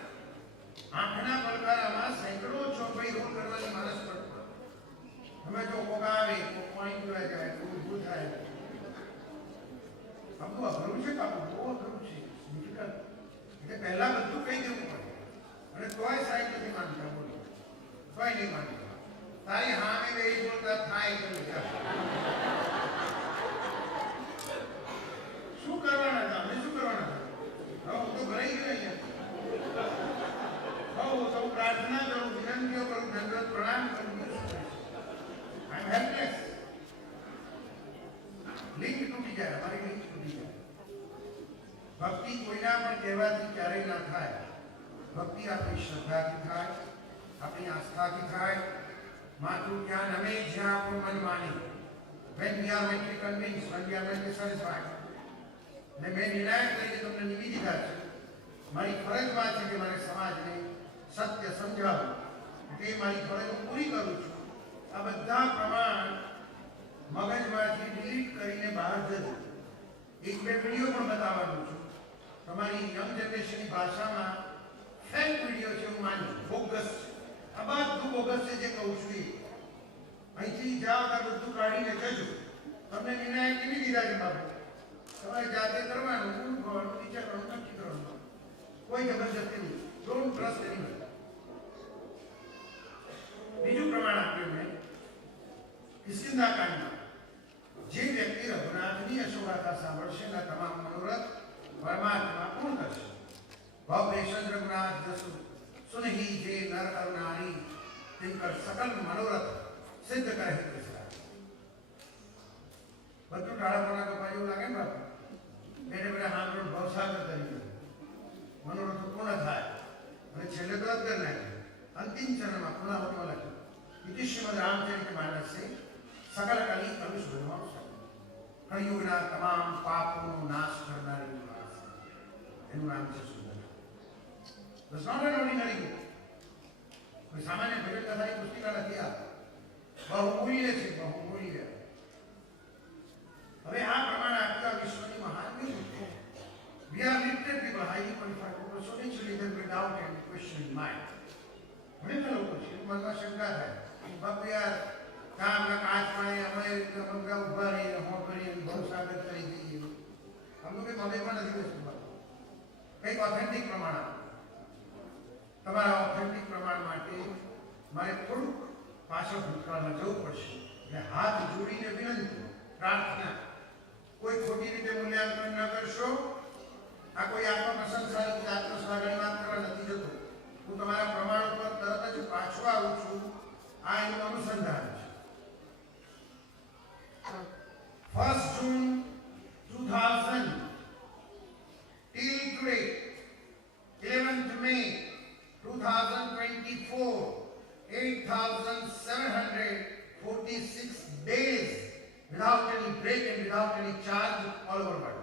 આંખના પલકારામાં સેંકડો ચોપડી રોલ કરવાની માનસ પડતો. તમે જો કોક આવે, કોક પોઈન્ટ જોયા જાય, કોઈ ઊભું થાય. આપણું અઘરું છે કાપું, બહુ અઘરું છે. ડિફિકલ્ટ. એટલે પહેલા બધું કહી દેવું પડે. અને તોય સાહેબ નથી માનતા, બોલો તોય નહીં માનતા. તારી હામે બેહી બોલતા થાય તો વિચાર શું કરવાના હતા? અમે શું કરવાના હતા? હવે હું તો ભરાઈ ગયો અહીંયા. હું તો પ્રાર્થના કરું, વિનંતીઓ કરું, દંડવત પ્રણામ કરું. આઈ એમ હેલ્પલેસ. લિંક તૂટી જાય, અમારી લિંક તૂટી જાય. ભક્તિ કોઈના પણ કહેવાથી ક્યારેય ના થાય. ભક્તિ આપણી શ્રદ્ધાથી થાય, આપણી આસ્થાથી થાય. માત્ર જ્ઞાન અમે જ્યાં આપણું મન માને. when we are mentally convinced, when we are mentally satisfied. અને મેં નિર્ણાયક તરીકે તમને નિમી દીધા છે. મારી ફરજમાં છે કે મારે સમાજને સત્ય સમજાવવું. તે મારી ફરજ હું પૂરી કરું છું. આ બધા પ્રમાણ મગજમાંથી ડિલીટ કરીને બહાર જજો. એક બે વિડીયો પણ બતાવવાનું છું. તમારી યંગ જનરેશનની ભાષામાં ફેક વિડીયો છે, હું માનું બોગસ છે. આ બધું બોગસ છે જે કહું છું એ. અહીંથી જાઓ ત્યાં બધું કાઢીને જજો. તમને નિર્ણય કેવી દીધા છે બાબુ? તમારે જાતે કરવાનું, અનુભવવાનું, વિચારવાનું, નક્કી કરવાનું. કોઈ જબરજસ્તી નહીં. Don't trust anyone. બીજું પ્રમાણ આપ્યું મેં કિષ્કિંધાકાંડમાં. જે વ્યક્તિ રઘુનાથની યશોગાથા સાંભળશે એના તમામ મનોરથ પરમાત્મા પૂર્ણ કરશે. ભવભેષણ રઘુનાથ જસુ સુનહી જે નર અર નારી તિનકર સકલ મનોરથ સિદ્ધ કરે કૃષ્ણ. બધું ટાળાપણા કપા જેવું લાગે ને બાપુ? બેઠે બેઠે હાંભળો ભવસાગર તરીકે મનોરથ પૂર્ણ થાય અને છેલ્લે તો કરી નાખે. અંતિમ ચરણમાં પૂર્ણાવતમાં લખ્યું ઇતિ શ્રીમદ રામચરિત માનસે સકલ કલી કલુષ ભસ્મ. કળિયુગના તમામ પાપોનો નાશ કરનારી એનું નામ છે સુંદર. It's not an ordinary book. કોઈ સામાન્ય ભજન કથાની પુસ્તિકા નથી આ. બહુમૂલ્ય છે, બહુમૂલ્ય. હવે આ પ્રમાણે આખા વિશ્વની મહાન પુસ્તકો. We are literate people, highly qualified people, so naturally there will be doubt and question in mind. ઘણા લોકો છે મનમાં શંકા થાય, બાપુ યાર કામના કાચ પાણી અમે મંગા ઉભા રહીને હો કરીને બહુ સ્વાગત કરી દઈએ. આમ તો કંઈ મગજમાં નથી બેસતું બાપુ. કંઈક ઓથેન્ટિક પ્રમાણ આપો. તમારા ઓથેન્ટિક પ્રમાણ માટે મારે થોડુંક પાછળ ભૂતકાળમાં જવું પડશે. એટલે હાથ જોડીને વિનંતી, પ્રાર્થના, કોઈ ખોટી રીતે મૂલ્યાંકન ન કરશો. આ કોઈ આત્મપ્રશંસા કે આત્મશ્લાઘન માત્ર નથી જતો. હું તમારા પ્રમાણ પર તરત જ પાછો આવું છું. આ એનું અનુસંધાન છે. 1st June 2000 till today, 11th May 2024, 8,746 days without any break and without any charge all over world.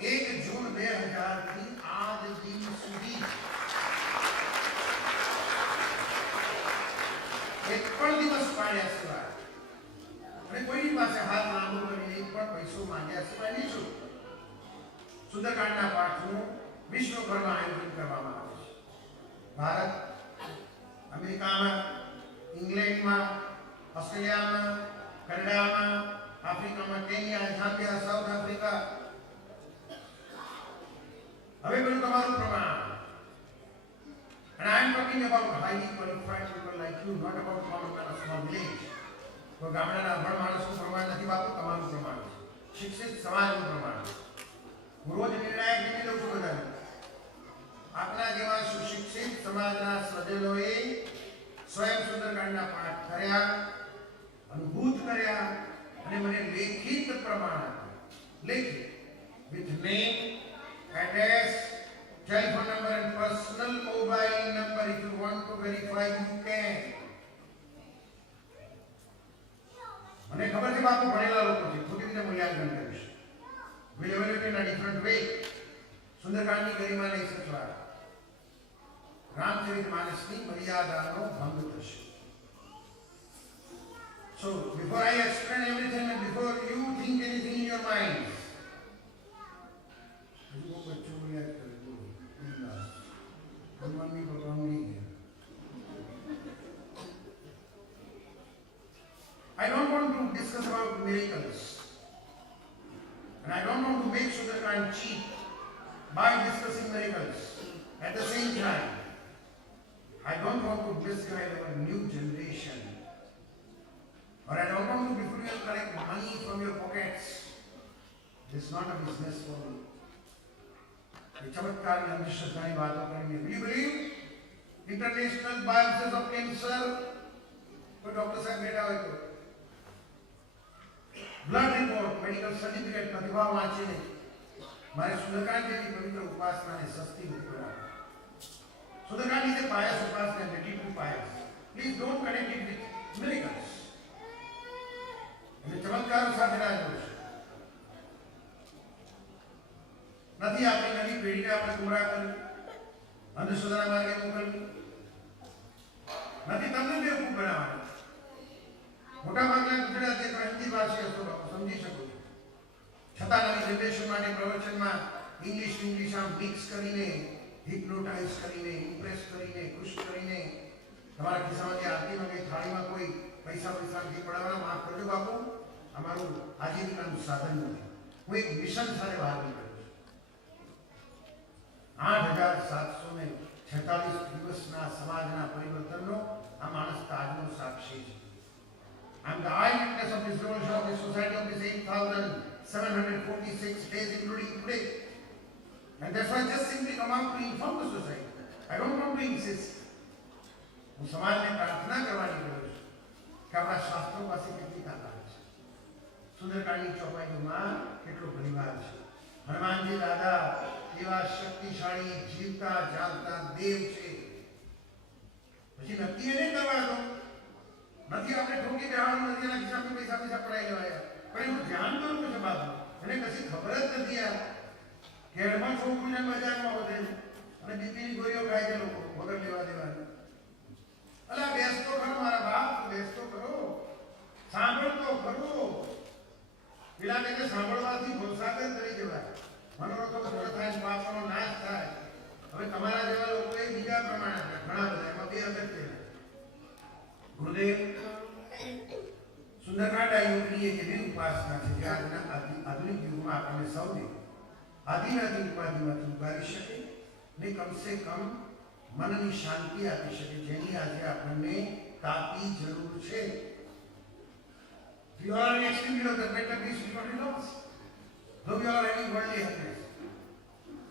1 જૂન 2000 થી આજ દિન સુધી એક પણ દિવસ પાડ્યા સિવાય અને કોઈની પાસે હાથ લાંબો કરીને એક પણ પૈસો માંગ્યા સિવાય નહીં છું. સુંદરકાંડના પાઠનું વિશ્વભરમાં આયોજન કરવામાં આવે છે. ભારત, અમેરિકામાં, ઇંગ્લેન્ડમાં, ઓસ્ટ્રેલિયામાં, કેનેડામાં, આફ્રિકામાં, કેન્યા, ઝામ્બિયા, સાઉથ આફ્રિકા. હવે પેલું તમારું પ્રમાણ. And I am talking about highly qualified people like you, not about common man of small village. તો ગામડાના અભણ માણસનું પ્રમાણ નથી બાપુ, તમારું પ્રમાણ છે. શિક્ષિત સમાજનું પ્રમાણ. હું રોજ નિર્ણાયક નિમિત્ત દઉં છું બધાને. આપના જેવા સુશિક્ષિત સમાજના સ્વજનોએ સ્વયં સુંદરકાંડના પાઠ કર્યા, અનુભૂત કર્યા અને મને લેખિત પ્રમાણ આપ્યું. લેખિત with name, address, telephone number and personal mobile number. If you want to verify, you can. મને ખબર છે બાપુ ભણેલા લોકો છે, ખોટી રીતે મૂલ્યાંકન કરીશ. We'll evaluate in a different way. સુંદરકાંડની ગરિમા નહીં સચવાય. રામચરિતમાનસની મર્યાદાનો ભંગ થશે. So before I explain everything and before you think anything in your mind, वो बच्चों को याद कर दो. भगवान की भगवान नहीं है. I don't want to discuss about miracles, and I don't want to make Sundarkand cheap by discussing miracles. At the same time, I don't want to describe our new generation, or I don't want to before you collect money from your pockets. This is not a business for me. चमत्कार में अंधश्रद्धाएं बातों करेंगे. Will you believe international biopsies of cancer? कोई doctor साहब बैठा हो तो blood report, medical certificate, प्रतिभा वांचे नहीं. हमारे सुंदरकांड जैसी पवित्र उपासना ने सस्ती उपकरण. Sundarkand is a pious upasana, ready to pious. Please don't connect it with miracles. ये चमत्कार साथ ना जोड़ो. નથી આપણી નવી પેઢીને આપણે ગુમરાહ કરી, અંધશ્રદ્ધાના માર્ગે મોકલવી. નથી તમને બેવકૂફ બનાવવાની. મોટાભાગના ગુજરાતી અથવા હિન્દી ભાષી હશો બાપુ, સમજી શકો છો. છતાં નવી જનરેશન માટે પ્રવચનમાં ઇંગ્લિશ આમ મિક્સ કરીને, હિપ્નોટાઇઝ કરીને, ઇમ્પ્રેસ કરીને, ખુશ કરીને તમારા ખિસ્સામાંથી આરતીમાં કંઈ થાળીમાં કોઈ પૈસા નથી પડાવવાના. માફ કરજો બાપુ, અમારું આજીવિકાનું સાધન નથી. હું એક મિશન સાથે બહાર નીકળ્યો. 8,746 દિવસના સમાજના પરિવર્તનનો આ માણસ તાજનો સાક્ષી છે. I am the eyewitness of this revolution of this society of this 8,746 days including today. And that's why I just simply come out to inform the society. I don't want to insist. હું સમાજને પ્રાર્થના કરવાની કરું છું કે આપણા શાસ્ત્રો પાસે કેટલી તાકાત છે. સુંદરકાંડની ચોપાઈઓમાં કેટલો પરિવાર છે. હનુમાનજી દાદા એવા શક્તિશાળી જીવતા જાગતા દેવ છે. પછી નક્કી એને કરવા દો. નથી આપણે ઠોકી બેહાડવું, નથી એના ખિસ્સામાં પૈસા પડાઈ લેવાય. પણ એનું ધ્યાન કરવું છે બાપુ. એને કશી ખબર જ નથી. આ કેળમાં છોકરીને બજારમાં વધે અને બીપીની ગોળીઓ ખાય છે લોકો વગર લેવા દેવાની. અલા બેસતો ખરો મારા બાપ, બેસતો ખરો, સાંભળતો ખરો. પેલા કે સાંભળવાથી ભવસાગર તરી જવાય, મનોરથો પૂર્ણ થાય, પાપનો નાશ થાય. હવે તમારા જેવા લોકોએ બીજા પ્રમાણે ઘણા બધા એમાં બે અગત્ય. ગુરુદેવ સુંદરકાંડ આ યોગની એક એવી ઉપાસના છે જે આજના આધુનિક યુગમાં આપણને સૌને આદિનાથી ઉપાધિમાંથી ઉગારી શકે ને કમસે કમ મનની શાંતિ આપી શકે, જેની આજે આપણને તાતી જરૂર છે. We are extremely of the better peace we not lost. Though we are having worldly happiness.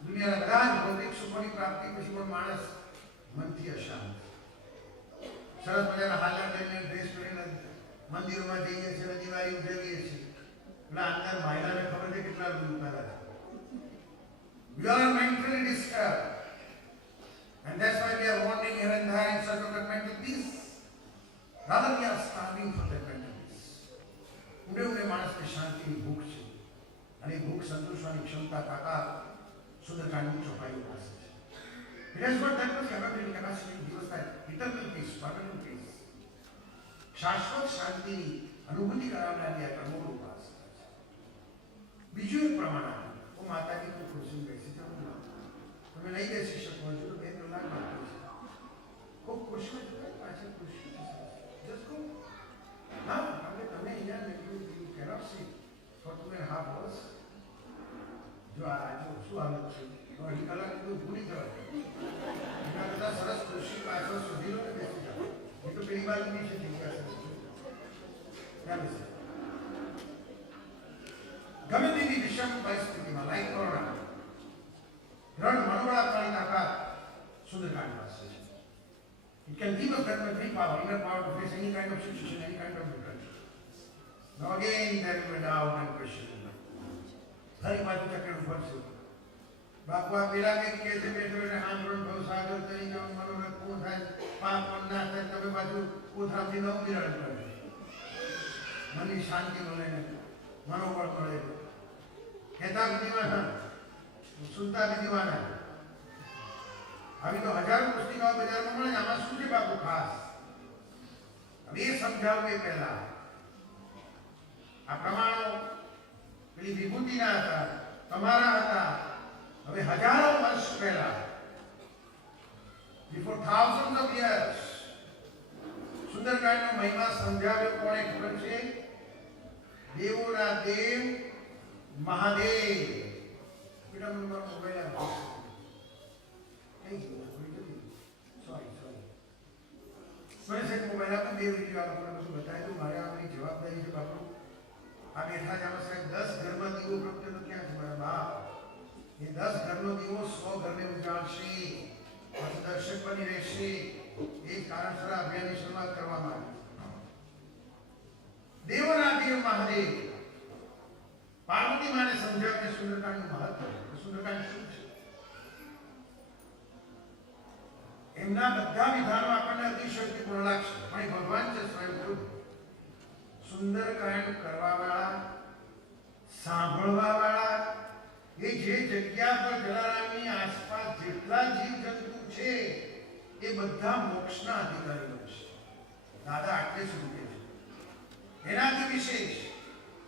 દુનિયાના બધા જ ભૌતિક સુખોની પ્રાપ્તિ પછી પણ માણસ મનથી અશાંત. સરસ મજાના હાલા કરીને ડ્રેસ પહેરીને મંદિરોમાં જઈએ છીએ, દિવાળી ઉજવીએ છીએ, પેલા અંદર મહિલાને ખબર છે કેટલા રૂપિયા લાગે. We are mentally disturbed, and that's why we are wanting here and there in search of that mental peace. Rather we are starving for that mental peace. ઊંડે ઊંડે માણસને શાંતિની ભૂખ છે, અને એ ભૂખ સંતોષવાની ક્ષમતા તાકાત સુંદરકાંડની ચોપાઈઓ પાસે છે. It has got that much capability, capacity to give us that eternal peace, permanent peace. શાશ્વત શાંતિની અનુભૂતિ કરાવનારી આ પ્રમુખ ઉપાસના છે. બીજું એક પ્રમાણ આપે, હું માતાજી કોઈ ખુરશી બેસી જાઉં, તમે નહીં બેસી શકો હજુ તો 2 કલાક બાકી છે. ખૂબ ખુરશી પાછળ ખુરશી જસ્ટ ગો. હા, આપણે તમે અહીંયા you cannot see for 2.5 hours. જો આ શું હાલત છે, 2 કલાક તો ભૂલી જવાય. એના કરતાં સરસ ખુરશી પાછળ શોધી લો ને બેસી જાઓ. એ તો પેલી બાજુ નીચે જગ્યા છે. ગમે તેવી વિષમ પરિસ્થિતિમાં લાઈક કોરોના રણ મનોબળ આપવાની તાકાત સુંદરકાંડ પાસે છે. It can give us that much power, inner power to face any kind of situation, any kind of difficulty. Now again there will be doubt and question. ફરી પાછું ચક્ર ઉપર છે. બાપુ આ પેલા કંઈક કહે છે બેઠો બેઠે આંદોલન બહુ સાગર તરી જાવ, મનોરથ પૂર્ણ થાય, પાપ પણ ના થાય, તમે પાછું કોથરામથી નવ નિરાળ કરે. મનની શાંતિ મળે ને મનોબળ મળે. કહેતા દીવાના, સુનતા દીવાના. આવી તો હજારો પુસ્તિકાઓ બજારમાં મળે, આમાં શું છે બાપુ ખાસ? હવે એ સમજાવવું એ પહેલા આ પ્રમાણો પેલી વિભૂતિના હતા, તમારા હતા. હવે હજારો વર્ષ પહેલા, before thousands of years, સુંદરકાંડનો મહિમા સમજાવ્યો કોણે ખબર છે? દેવોના દેવ મહાદેવ. બેટા મને મારો મોબાઈલ આપો. સોરી મને સાહેબ મોબાઈલ આપો, 2 વિડીયો આપણને બધું બતાવી દઉં. મારે આપણી જવાબદારી છે બાપુ. આ બેઠા જામાં સાહેબ 10 ઘરમાં દીવો પ્રગટેલો ક્યાં છે મારા બાપ? એ 10 ઘરનો દીવો 100 ઘરને ઉજાળશે, દર્શક બની રહેશે. એ કારણસર આ અભિયાનની શરૂઆત કરવામાં આવી. દેવોના દેવ મહાદેવ પાર્વતી માને સમજાવ્યું સુંદરકાંડનું મહત્વ. સુંદરકાંડ શું છે? એમના બધા વિધાનો આપણને અતિશયોક્તિપૂર્ણ લાગશે, પણ ભગવાન છે સ્વયં. સુંદરકાંડ કરવાવાળા, સાંભળવાવાળા, એ જે જગ્યા પર જલારામની આસપાસ જેટલા જીવજંતુ છે એ બધા મોક્ષના અધિકારી બનશે. દાદા આટલે સુધી કહે છે. એનાથી વિશેષ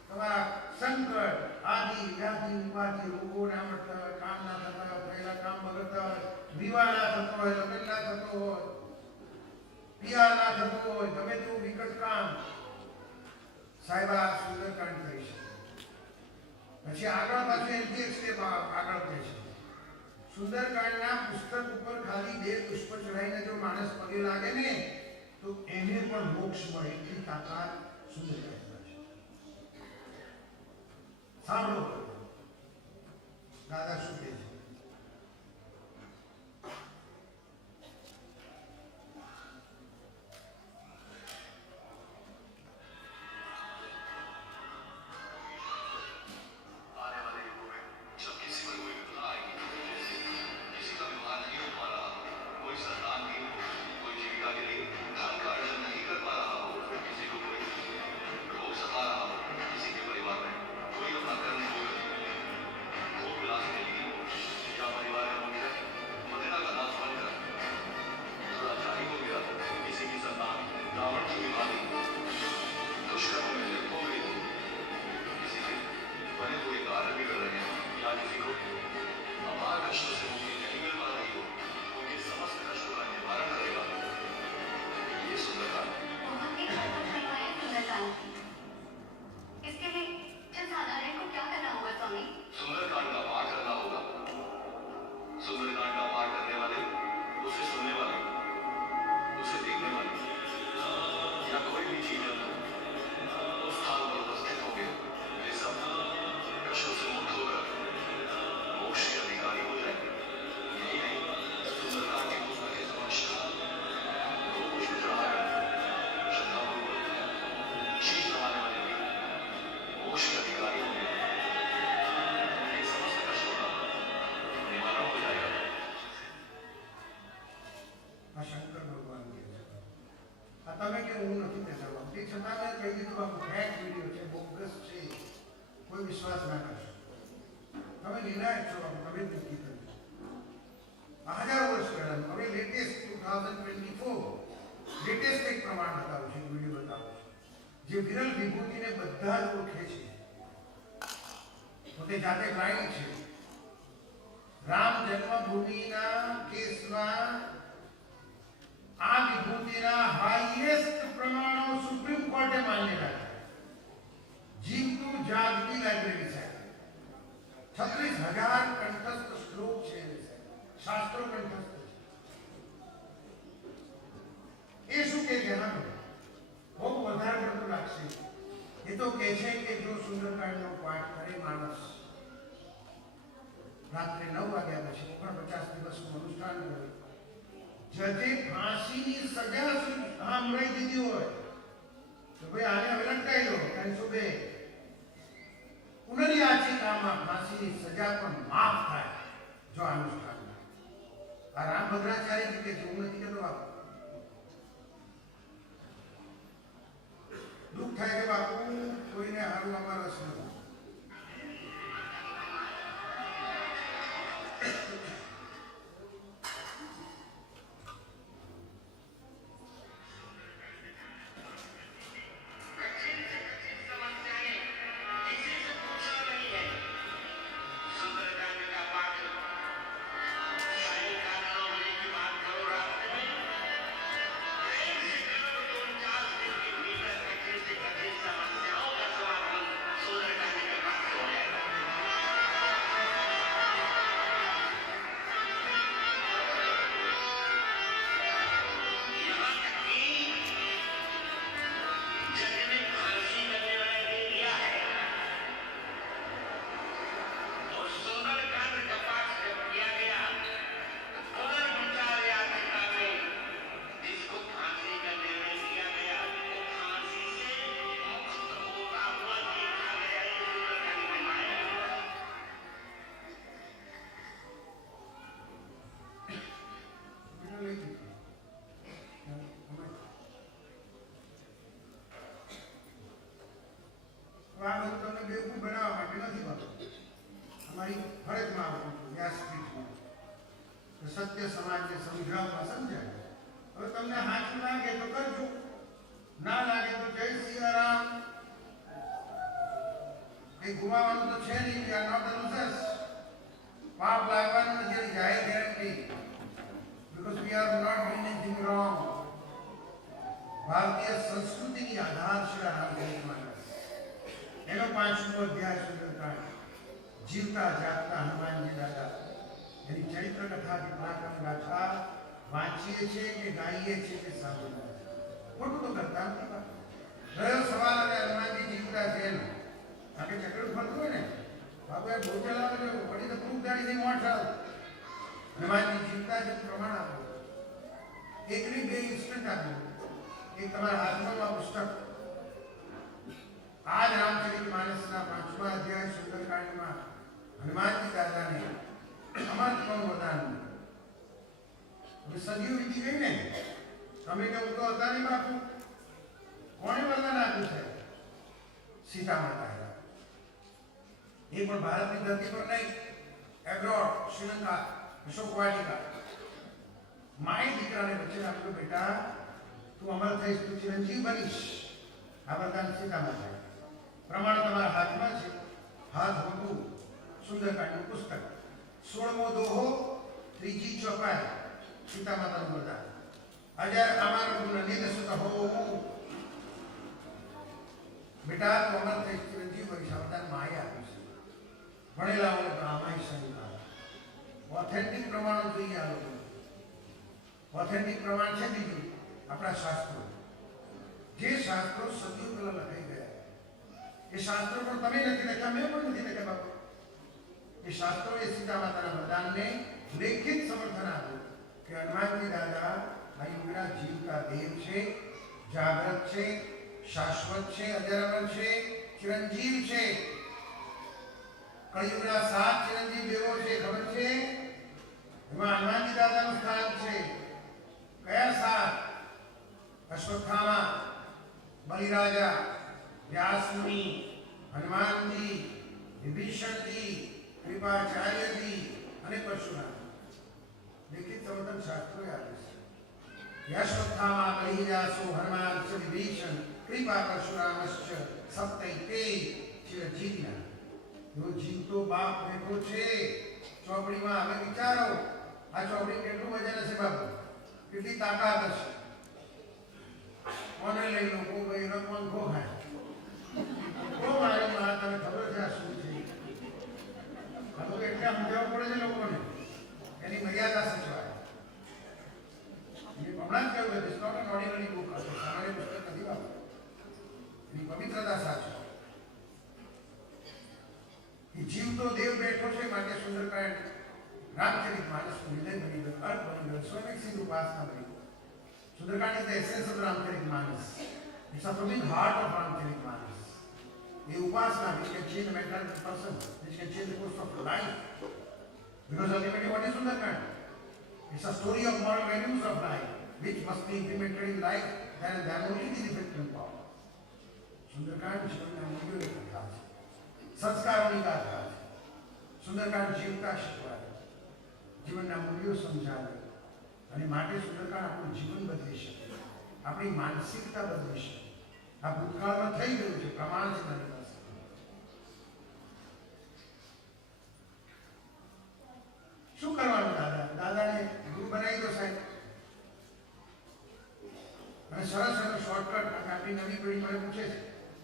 તમારા સંકટ, આદિ, વ્યાધિ, ઉપાધિ, રોગો ના મળતા હોય, કામ ના થતા હોય, પહેલા કામ બગડતા હોય, વિવાહ ના થતો હોય, લગ્ન ના થતો હોય, પિયા ના થતો હોય, ગમે તેવું વિકટ કામ, સાહેબ આ સુંદરકાંડ કરી શકે. પછી આગળ પાછું એનથી એક સ્ટેપ આગળ કહે છે. સુંદરકાંડના પુસ્તક ઉપર ખાલી 2 પુષ્પ ચડાવીને જો માણસ પગે લાગે ને તો એને પણ મોક્ષ મળે, એટલી તાકાત સુંદરકાંડમાં છે. સાંભળો દાદા શું કહે છે. તે છતાં મેં કહી દીધું આ ફેક વિડીયો છે, બોગસ છે, કોઈ વિશ્વાસ ના કરશો. તમે નિર્ણાયક છો, તમે જ નક્કી કર્યું. 1000 વર્ષ પહેલાનું હવે લેટેસ્ટ 2024 લેટેસ્ટ એક પ્રમાણ બતાવું છું, વિડીયો બતાવું છું, જે વિરલ વિભૂતિને બધા જ ઓળખે છે. પોતે જાતે ક્લાયન્ટ છે. રામ જન્મભૂમિના કેસમાં આ વિભૂતિના હાઈએસ્ટ પ્રમાણો સુપ્રીમ કોર્ટે માન્ય રાખ્યા. જીવતું જાગતી લાઇબ્રેરી છે. 36,000 કંઠસ્થ શ્લોક છે, શાસ્ત્રો કંઠસ્થ છે. એ શું કે છે? બહુ વધારે પડતું લાગશે. એ તો કહે છે કે જો સુંદરકાંડનો પાઠ કરે માણસ રાત્રે 9 વાગ્યા પછી 49 દિવસનું અનુષ્ઠાન કરે, જજે ફાંસીની સજા સાંભળી દીધી હોય તો ભાઈ આને હવે લટકાઈ દો 302 પુનર્યાચિકામાં ફાંસીની સજા પણ માફ થાય જો અનુષ્ઠાન. આ રામ ભદ્રાચાર્ય કે છે, હું નથી કહેતો બાપુ. દુઃખ થાય કે બાપુ કોઈને હારું આમાં રસ નથી. સત્ય સમાજને સમજાવવા સમજાય. હવે તમને હાથ લાગે તો કરજો, ના લાગે તો જય સિયારામ. એ ગુમાવાનું તો છે નહીં. We are not the losers. પાપ લાગવાનું નથી, એની જાહેર guarantee. Because we are not doing anything wrong. ભારતીય સંસ્કૃતિની આધારશિલા રામચરિતમાં એનો 5મો અધ્યાય સુંદરકાંડ. જીવતા જાગતા હનુમાનજી દાદા એની ચરિત્ર કથાથી પરાક્રમ ગાથા વાંચીએ છીએ કે ગાઈએ છીએ કે સાંભળીએ. ખોટું તો કરતા નથી. રહ્યો સવાલ અને હનુમાનજી જીવતા છે એનો. કારણ કે ચક્ર ફરતું હોય ને બાબુ એ બહુ ચલાવે છે, વળી તો પ્રૂફ ગાડી નહીં મોટલ. હનુમાનજી જીવતા છે પ્રમાણ આપો. એકની 2 ઇન્સ્ટન્ટ આપો. એક તમારા હાથમાં પુસ્તક. આજ રામચરિત માનસના 5મા અધ્યાય સુંદરકાંડમાં હનુમાનજી દાદાને અમરત્વનું વરદાન. હવે સદીઓ વીતી ગઈ ને, તમે કે હું તો હતા નહીં બાપુ. કોણે વરદાન આપ્યું છે? સીતા માતા. એ પણ ભારતની ધરતી પર નહીં, abroad, Sri Lanka, Ashok Vatika. My દીકરાને વચ્ચે આપ્યું, બેટા તું અમર થઈશ, તું ચિરંજીવ બનીશ. આ વરદાન સીતા માતા. પ્રમાણ તમારા હાથમાં છે. હાથ હોતું સુંદરકાંડનું પુસ્તક. 16મો દોહો, 3જી ચોપાઈ, સીતા માતાનું વરદાન. અજર અમર ગુણ નિધ સુત હો. બેટા તું અમર થઈશ, ચિરંજીવ બનીશ. આ વરદાન માએ આપ્યું છે. ભણેલાઓને તો આમાંય શંકા. ઓથેન્ટિક પ્રમાણો જોઈએ આ લોકો. ઓથેન્ટિક પ્રમાણ છે બીજું આપણા શાસ્ત્રો. જે શાસ્ત્રો સદીઓ પહેલા લખાઈ ગયા, એ શાસ્ત્રો પણ તમે નથી લખ્યા, મેં પણ નથી લખ્યા બાપુ. એ શાસ્ત્રોએ સીતા માતાના વરદાનને લેખિત સમર્થન આપ્યું કે હનુમાનજી દાદા આ યુગના જીવતા દેવ છે, જાગૃત છે, શાશ્વત છે, અજર અમર છે, ચિરંજીવ છે. કળિયુગના 7 ચિરંજીવ દેવો છે, ખબર છે? એમાં હનુમાનજી દાદાનું સ્થાન છે. કયા 7? અશ્વત્થામા, બલિરાજા, વ્યાસમુનિ, હનુમાનજી, વિભીષણજી, કૃપાચાર્યજી અને પરશુરામ. લેખિત સંવતન શાસ્ત્રો આવે છે. યશોત્થામા બલિરાસો હનુમાનશ્ચ વિભીષણ કૃપા પરશુરામશ્ચ સપ્તૈતે ચિરજીવિના. જો જીવતો બાપ બેઠો છે ચોપડીમાં. હવે વિચારો આ ચોપડી કેટલું વજન હશે બાપુ, કેટલી તાકાત હશે. કોને લઈ લો કોઈ ભાઈ રકમ ખો ખાય કો મારી માં તને ખબર છે આ શું છે. આ તો એટલે સમજાવવું પડે છે લોકોને, એની મર્યાદા સચવાય. હમણાં જ કહ્યું હતું નોટ એન ઓર્ડિનરી બુક હતો, સામાન્ય પુસ્તક નથી બાપુ. એની પવિત્રતા સાચી. જીવતો દેવ બેઠો છે માટે સુંદરકાંડ રામચરિત માનસનું હૃદય બની ગયું, અર્થ બની ગયું, સ્વયં સિંહ ઉપાસના બની ગયું. Sundarkand is the essence of Ramcharitmanas. It's a throbbing heart of Ramcharitmanas. The upasana which can change the mentality of a person, which can change the course of life. Because ultimately what is Sundarkand? It's a story of moral values of life, which must be implemented in life, then only the effective power. Sundarkand જીવનના મૂલ્યોની કથા છે, સંસ્કારોની ગાથા છે. સુંદરકાંડ જીવતા શીખવાડે, જીવનના મૂલ્યો સમજાવે. અને માટે સુંદરકાંડ આપણું જીવન બદલી શકે, આપણી માનસિકતા બદલી શકે. આ ભૂતકાળમાં થઈ ગયું છે, પ્રમાણ છે મારી પાસે. શું કરવાનું દાદા? દાદાને ગુરુ બનાવી દો સાહેબ. અને સરસ એનો શોર્ટકટ આપણી નવી પેઢી મને પૂછે છે,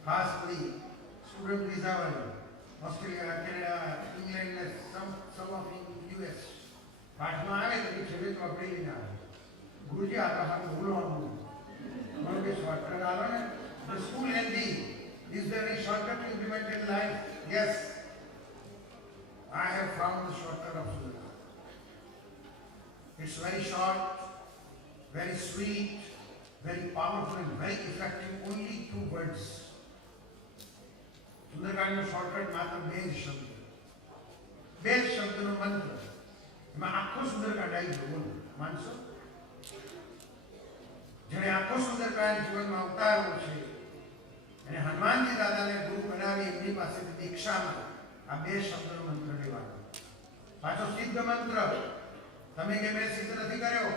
ખાસ બધી સ્ટુડન્ટ વિઝા વાળી, ઓસ્ટ્રેલિયા, કેનેડા, ઇંગ્લેન્ડ ને સમ ઓફ યુએસ. પાઠમાં આવે તો છેલ્લે તો આપણે લઈને આવે, ગુરુજી આ તો સારું બોલવાનું મને કે શોર્ટકટ આવે ને. The school ND, is there any shortcut to implement in life? Yes, I have found the shortcut of Sundarkand. It's very short, very sweet, very powerful and very effective. Only 2 words. સુંદરકાંડનો shortcut માત્ર 2 જ શબ્દ, 2 જ શબ્દનો મંત્ર. એમાં આખો સુંદરકાંડ આવી ગયો. બોલો માનશો? જેને આખો સુંદરકાંડ જીવનમાં અવતારો છે અને હનુમાનજી દાદાને ગુરુ બનાવી એમની પાસેથી દીક્ષામાં આ 2 શબ્દનો મંત્ર લેવાનો. પાછો સિદ્ધ મંત્ર. તમે કે મેં સિદ્ધ નથી કર્યો,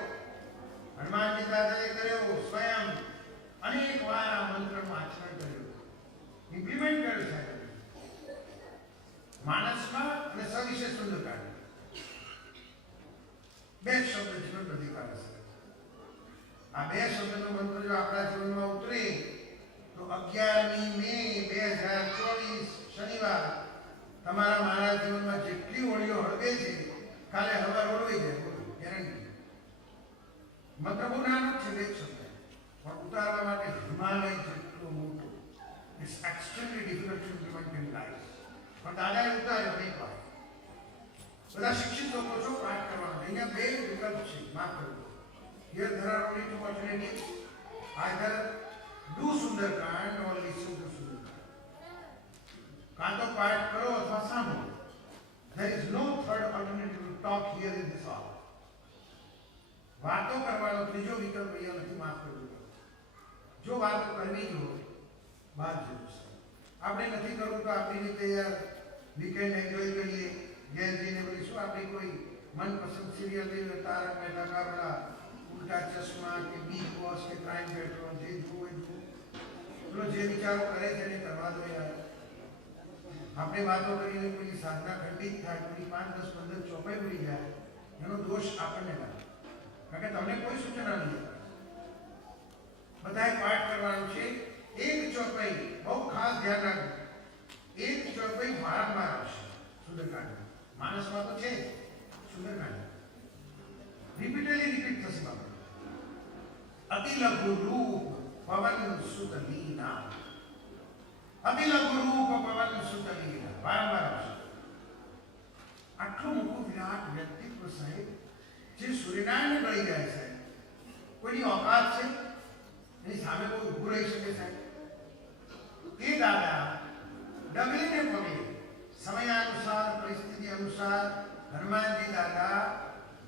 હનુમાનજી દાદાએ કર્યો. સ્વયં અનેક વાર આ મંત્રનું આચરણ કર્યું, ઇમ્પ્લિમેન્ટ કર્યું સાહેબ માનસમાં અને સવિશેષ સુંદરકાંડ. 2 શબ્દ જીવન બદલી કાઢે છે. આ 2 શબ્દનો મંત્ર જો આપણા જીવનમાં ઉતરે તો 11મી મે 2024 શનિવાર તમારા મારા જીવનમાં જેટલી હોળીઓ હળગે છે કાલે હવા રોડવાઈ જાય. બોલો ગેરંટી. મંત્ર બહુ નાનો છે, 2 શબ્દ, પણ ઉતારવા માટે હિમાલય જેટલો મોટો. It's extremely difficult to implement in life. પણ દાદાએ ઉતાર્યો નહીં પાડે. બધા શિક્ષિત લોકો છો પાઠ કરવાનો. અહીંયા 2 વિકલ્પ છે, માફ કરજો. Here there are only 2 alternatives. Either do Sundarkand or listen to Sundarkand. કાં તો પાઠ કરો અથવા સાંભળો. There is no third alternative to talk here in this hour. વાતો કરવાનો ત્રીજો વિકલ્પ અહીંયા નથી, માફ કરજો. જો વાતો કરવી જ હોય બહાર જવું છે. આપણે નથી કરવું તો આપણી રીતે યાર વીકેન્ડ એન્જોય કરીએ. ઘેર જઈને પછી શું આપણી કોઈ મનપસંદ સિરિયલ લઈ, તારક મહેતા કા ઉલ્ટા ચશ્મા કે બિગ બોસ કે ક્રાઇમ પેટ્રોલ, જે જુએ પેલો જે વિચારો કરે છે એને કરવા દો યાર. આપણે વાતો કરીને કોઈ સાધના ખંડિત થાય, કોઈ 5, 10, 15 ચોપાઈ પડી જાય, એનો દોષ આપણને લાગે. કારણ કે તમને કોઈ સૂચના નહીં. બધાએ પાઠ કરવાનું છે. 1 ચોપાઈ બહુ ખાસ ધ્યાન રાખજો. 1 ચોપાઈ વારંવાર આવશે સુંદરકાંડ. માનસમાં તો છે સુંદરકાંડ, રિપીટેડલી રિપીટ થશે બાબા. અતિ લઘુ રૂપ પવન સુત લીના, અતિ લઘુ રૂપ પવન સુત લીના, વારંવાર આવશે. આટલું મોટું વિરાટ વ્યક્તિત્વ સાહેબ, જે સૂર્યનારાયણ ગળી જાય સાહેબ, કોઈની ઓકાત છે એની સામે કોઈ ઊભું રહી શકે સાહેબ? એ દાદા ડગલીને પગલે સમયાનુસાર, પરિસ્થિતિ અનુસાર હનુમાનજી દાદા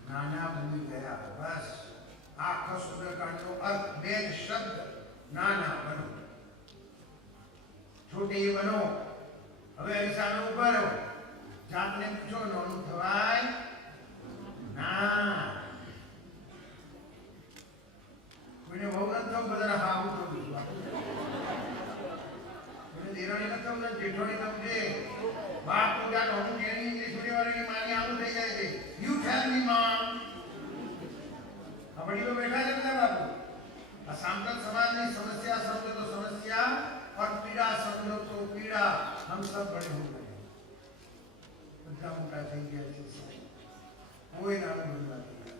નાના બની ગયા. બસ આખો સુંદરકાંડનો અર્થ 2 જ શબ્દ, નાના બનો. छोटे बनो હવે અરીસાનો ઉભા રહો જાતને પૂછો નોનું થવાય ના કોઈને બહુ ન થવું બધાને હા હું થવું કોઈને દેરાણી ન થવું ને જેઠોણી થવું છે બાપ તો ત્યાં નોનું જેની ઇંગ્લિશ મીડિયમ વાળાની માની આવું થઈ જાય છે યુ ટેલ મી મમ આ વડીલો બેઠા છે બધા બાપુ આ સાંપ્રત સમાજની સમસ્યા સમજો તો સમસ્યા और पीड़ा समझो तो पीड़ा हम सब बड़े हो गए બધા મોટા થઈ ગયા છે કોઈ નાનું બનવા નથી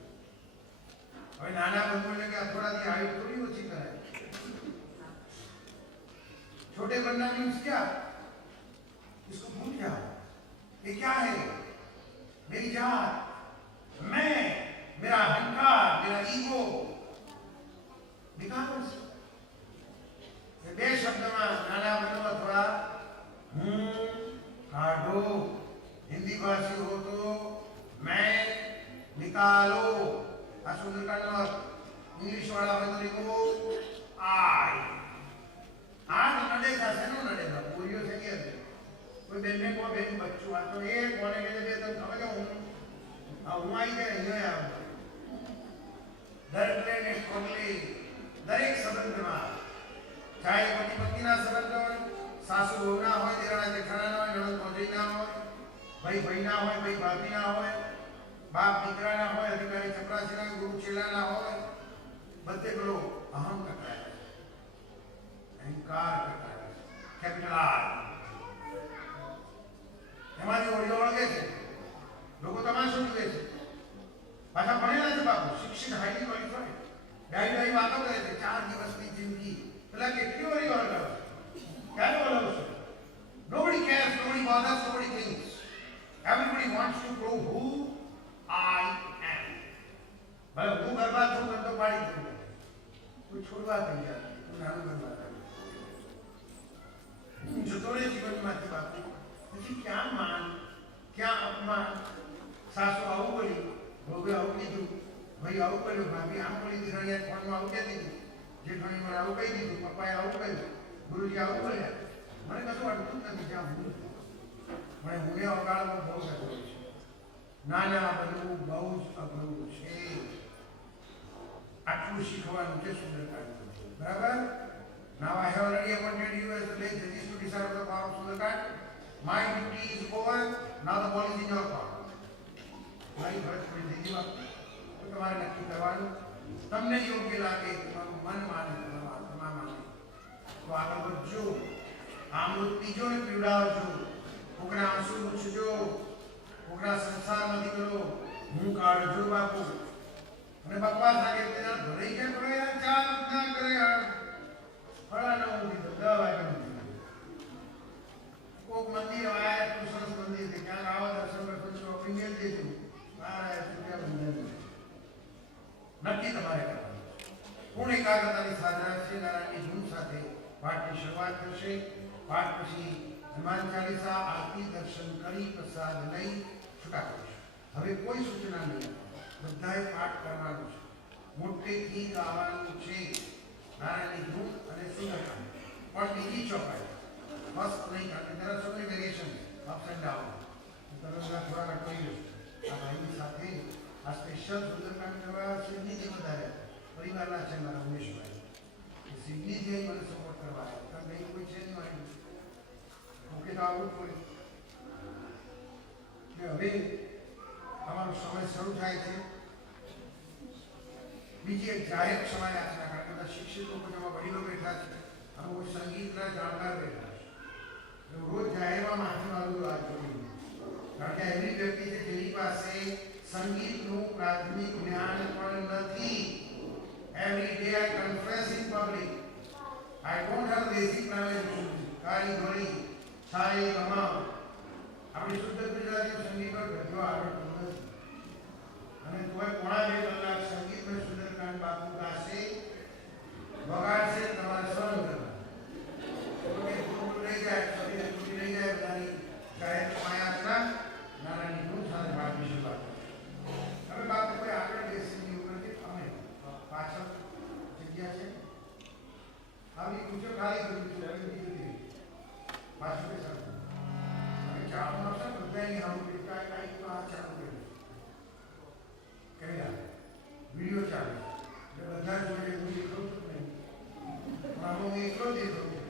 હવે નાના બનવું કે થોડાથી હાઈટ થોડી ઓછી કરાય छोटे बनना मीन्स क्या इसको भूल जाओ ये क्या है मेरी जात मैं मेरा अहंकार मेरा ईगो बिकॉज બે શબ્દમાં નાના બનો અથવા હું કાઢો हिंदी भाषी हो तो मैं निकालो आ सुंदरकांड इंग्लिश वाला हो तो लिखो आई आ नडे सासे नो नडे पूरियो से के कोई बेन ने को बेन बच्चो आ तो ये कोने के बे तो समझो હું આવી જાય અહીંયા દરેક ને કોકલી દરેક સંબંધમાં चाहे पति पत्नी ना संबंध हो सासू बहू ना हो देराणा जेठाणा ना हो नणंद भौजाई ना हो भाई भाई ना हो भाई भाभी ना हो बाप दीकरा ना हो अधिकारी चपरासी ना गुरु चेला ना हो बदले बोलो अहम कटाय अहंकार कटाय कैपिटल आर हमारी ओळी ओळखे छे लोको तमाशो जुए छे पाछा भणेला छे बापू शिक्षित हाईली क्वॉलिफाइड डाई डाई वातो करे छे 4 દિવસની જિંદગી પેલા કેટલી ઓરી વાર કરે ક્યાં બોલાવો છો nobody cares nobody bothers nobody thinks everybody wants to prove who I am ભલે હું બરબાદ છું તો પાડી દઉં કોઈ છોડવા તૈયાર હું નાનું બરબાદ હું જતો રહે જીવનમાંથી બાપુ પછી ક્યાં માન ક્યાં અપમાન સાસુ આવું બોલી બહુએ આવું કીધું ભાઈ આવું કર્યું ભાભી આમ બોલી દીરાણીએ ફોનમાં આવું કહેતી હતી જેઠાણી મને આવું કહી દીધું પપ્પાએ આવું કહ્યું ગુરુજી આવું બોલ્યા મને કશું અડતું જ નથી જ્યાં હું મને હુંને અવગાળમાં બહુ અઘરું છે નાના બનવું બહુ જ અઘરું છે આટલું શીખવાનું છે સુંદરકાંડ બરાબર Now I have already appointed you as the late judges to decide on the power of Sundarkand. My duty is over. Now the ball is in your court. મારી ફરજ પડી થઈ ગઈ બાપુ તો તમારે નક્કી કરવાનું તમને યોગ્ય લાગે તમારું મન માને તમારા માને તો આગળ વધજો આમૃત પીજો ને પીવડાવજો કોકના આંસુ લૂછજો કોકના સંસારમાંથી કરો હું કાઢજો બાપુ અને બકવાસ લાગે તેના ભરાઈ ગયા કરે યાર ચાર ના કરે યાર ફળા ન ઊંધી તો દવા કરી કોક મંદિર આયા તો સરસ મંદિર છે ક્યાં આવો દર્શન કરજો ઓપિનિયન દેજો નક્કી તમારે કરવાનું પૂર્ણ એકાગ્રતાની સાધના છે નારાયણની ધૂન સાથે પાઠની શરૂઆત થશે પાઠ પછી હનુમાન ચાલીસા આરતી દર્શન કરી પ્રસાદ લઈ છૂટા કરીશું હવે કોઈ સૂચના નહીં બધાએ પાઠ કરવાનું છે મોટેથી ગાવાનું છે નારાયણની ધૂન અને સુંદરકાંડ પણ બીજી ચોપાઈ ફર્સ્ટ નહીં કારણ there are so many variations ups and down તમે થોડા અટકી જશો આ ભાઈની સાથે આ સ્પેશિયલ સુંદરકાંડ કરવા સિડનીથી વધારે પરિવારના છે મારા ઉમેશભાઈ સિડનીથી મને સપોર્ટ કરવા આવ્યા કારણ નહીં કોઈ છે નહીં મારી ઓકે તો આવવું જ પડે હવે તમારો સમય શરૂ થાય છે બીજી એક જાહેર ક્ષમા યાચના કારણ કે બધા શિક્ષિત લોકો જેમાં વડીલો બેઠા છે અને કોઈ સંગીતના જાણકાર બેઠા છે રોજ જાહેરમાં માથે મારું વાત જોયું કારણ કે એવી વ્યક્તિ છે જેની પાસે સંગીતનું પ્રાથમિક જ્ઞાન પણ નથી every day I confess in public I don't have basic knowledge કાળી ગોળી સારી ગમા આપણી શુદ્ધ ગુજરાતી સંગીતનો ગદ્યો આવડતો નથી અને તોય પોણા 2 કલાક સંગીતમાં સુંદરકાંડ બાપુ ગાશે વગાડશે તમારે સહન કરવાનું ઓકે ગુરુ લઈ જાય શરીર તૂટી લઈ જાય બધાની જાહેર ક્ષમાયાચના નારાયણની ધૂન સાથે પાઠની શરૂઆત હવે બાપુ કોઈ આગળ બેસીની ઉપરથી અમે પાછળ જગ્યા છે આવી પૂછો ખાલી કરી દીધું માસ્ટર સાહેબ હવે ચાલુ આવશે ને બધાની સામગ્રી ટાઈપમાં આ ચાલુ કર્યું કયા વિડીયો ચાલે એટલે બધા જોડે હું એકલો જ નહીં મારો હું એકલો જ એકલો છું.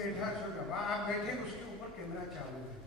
बैठा છો जब आप बैठे उसके ऊपर कैमरा चालू है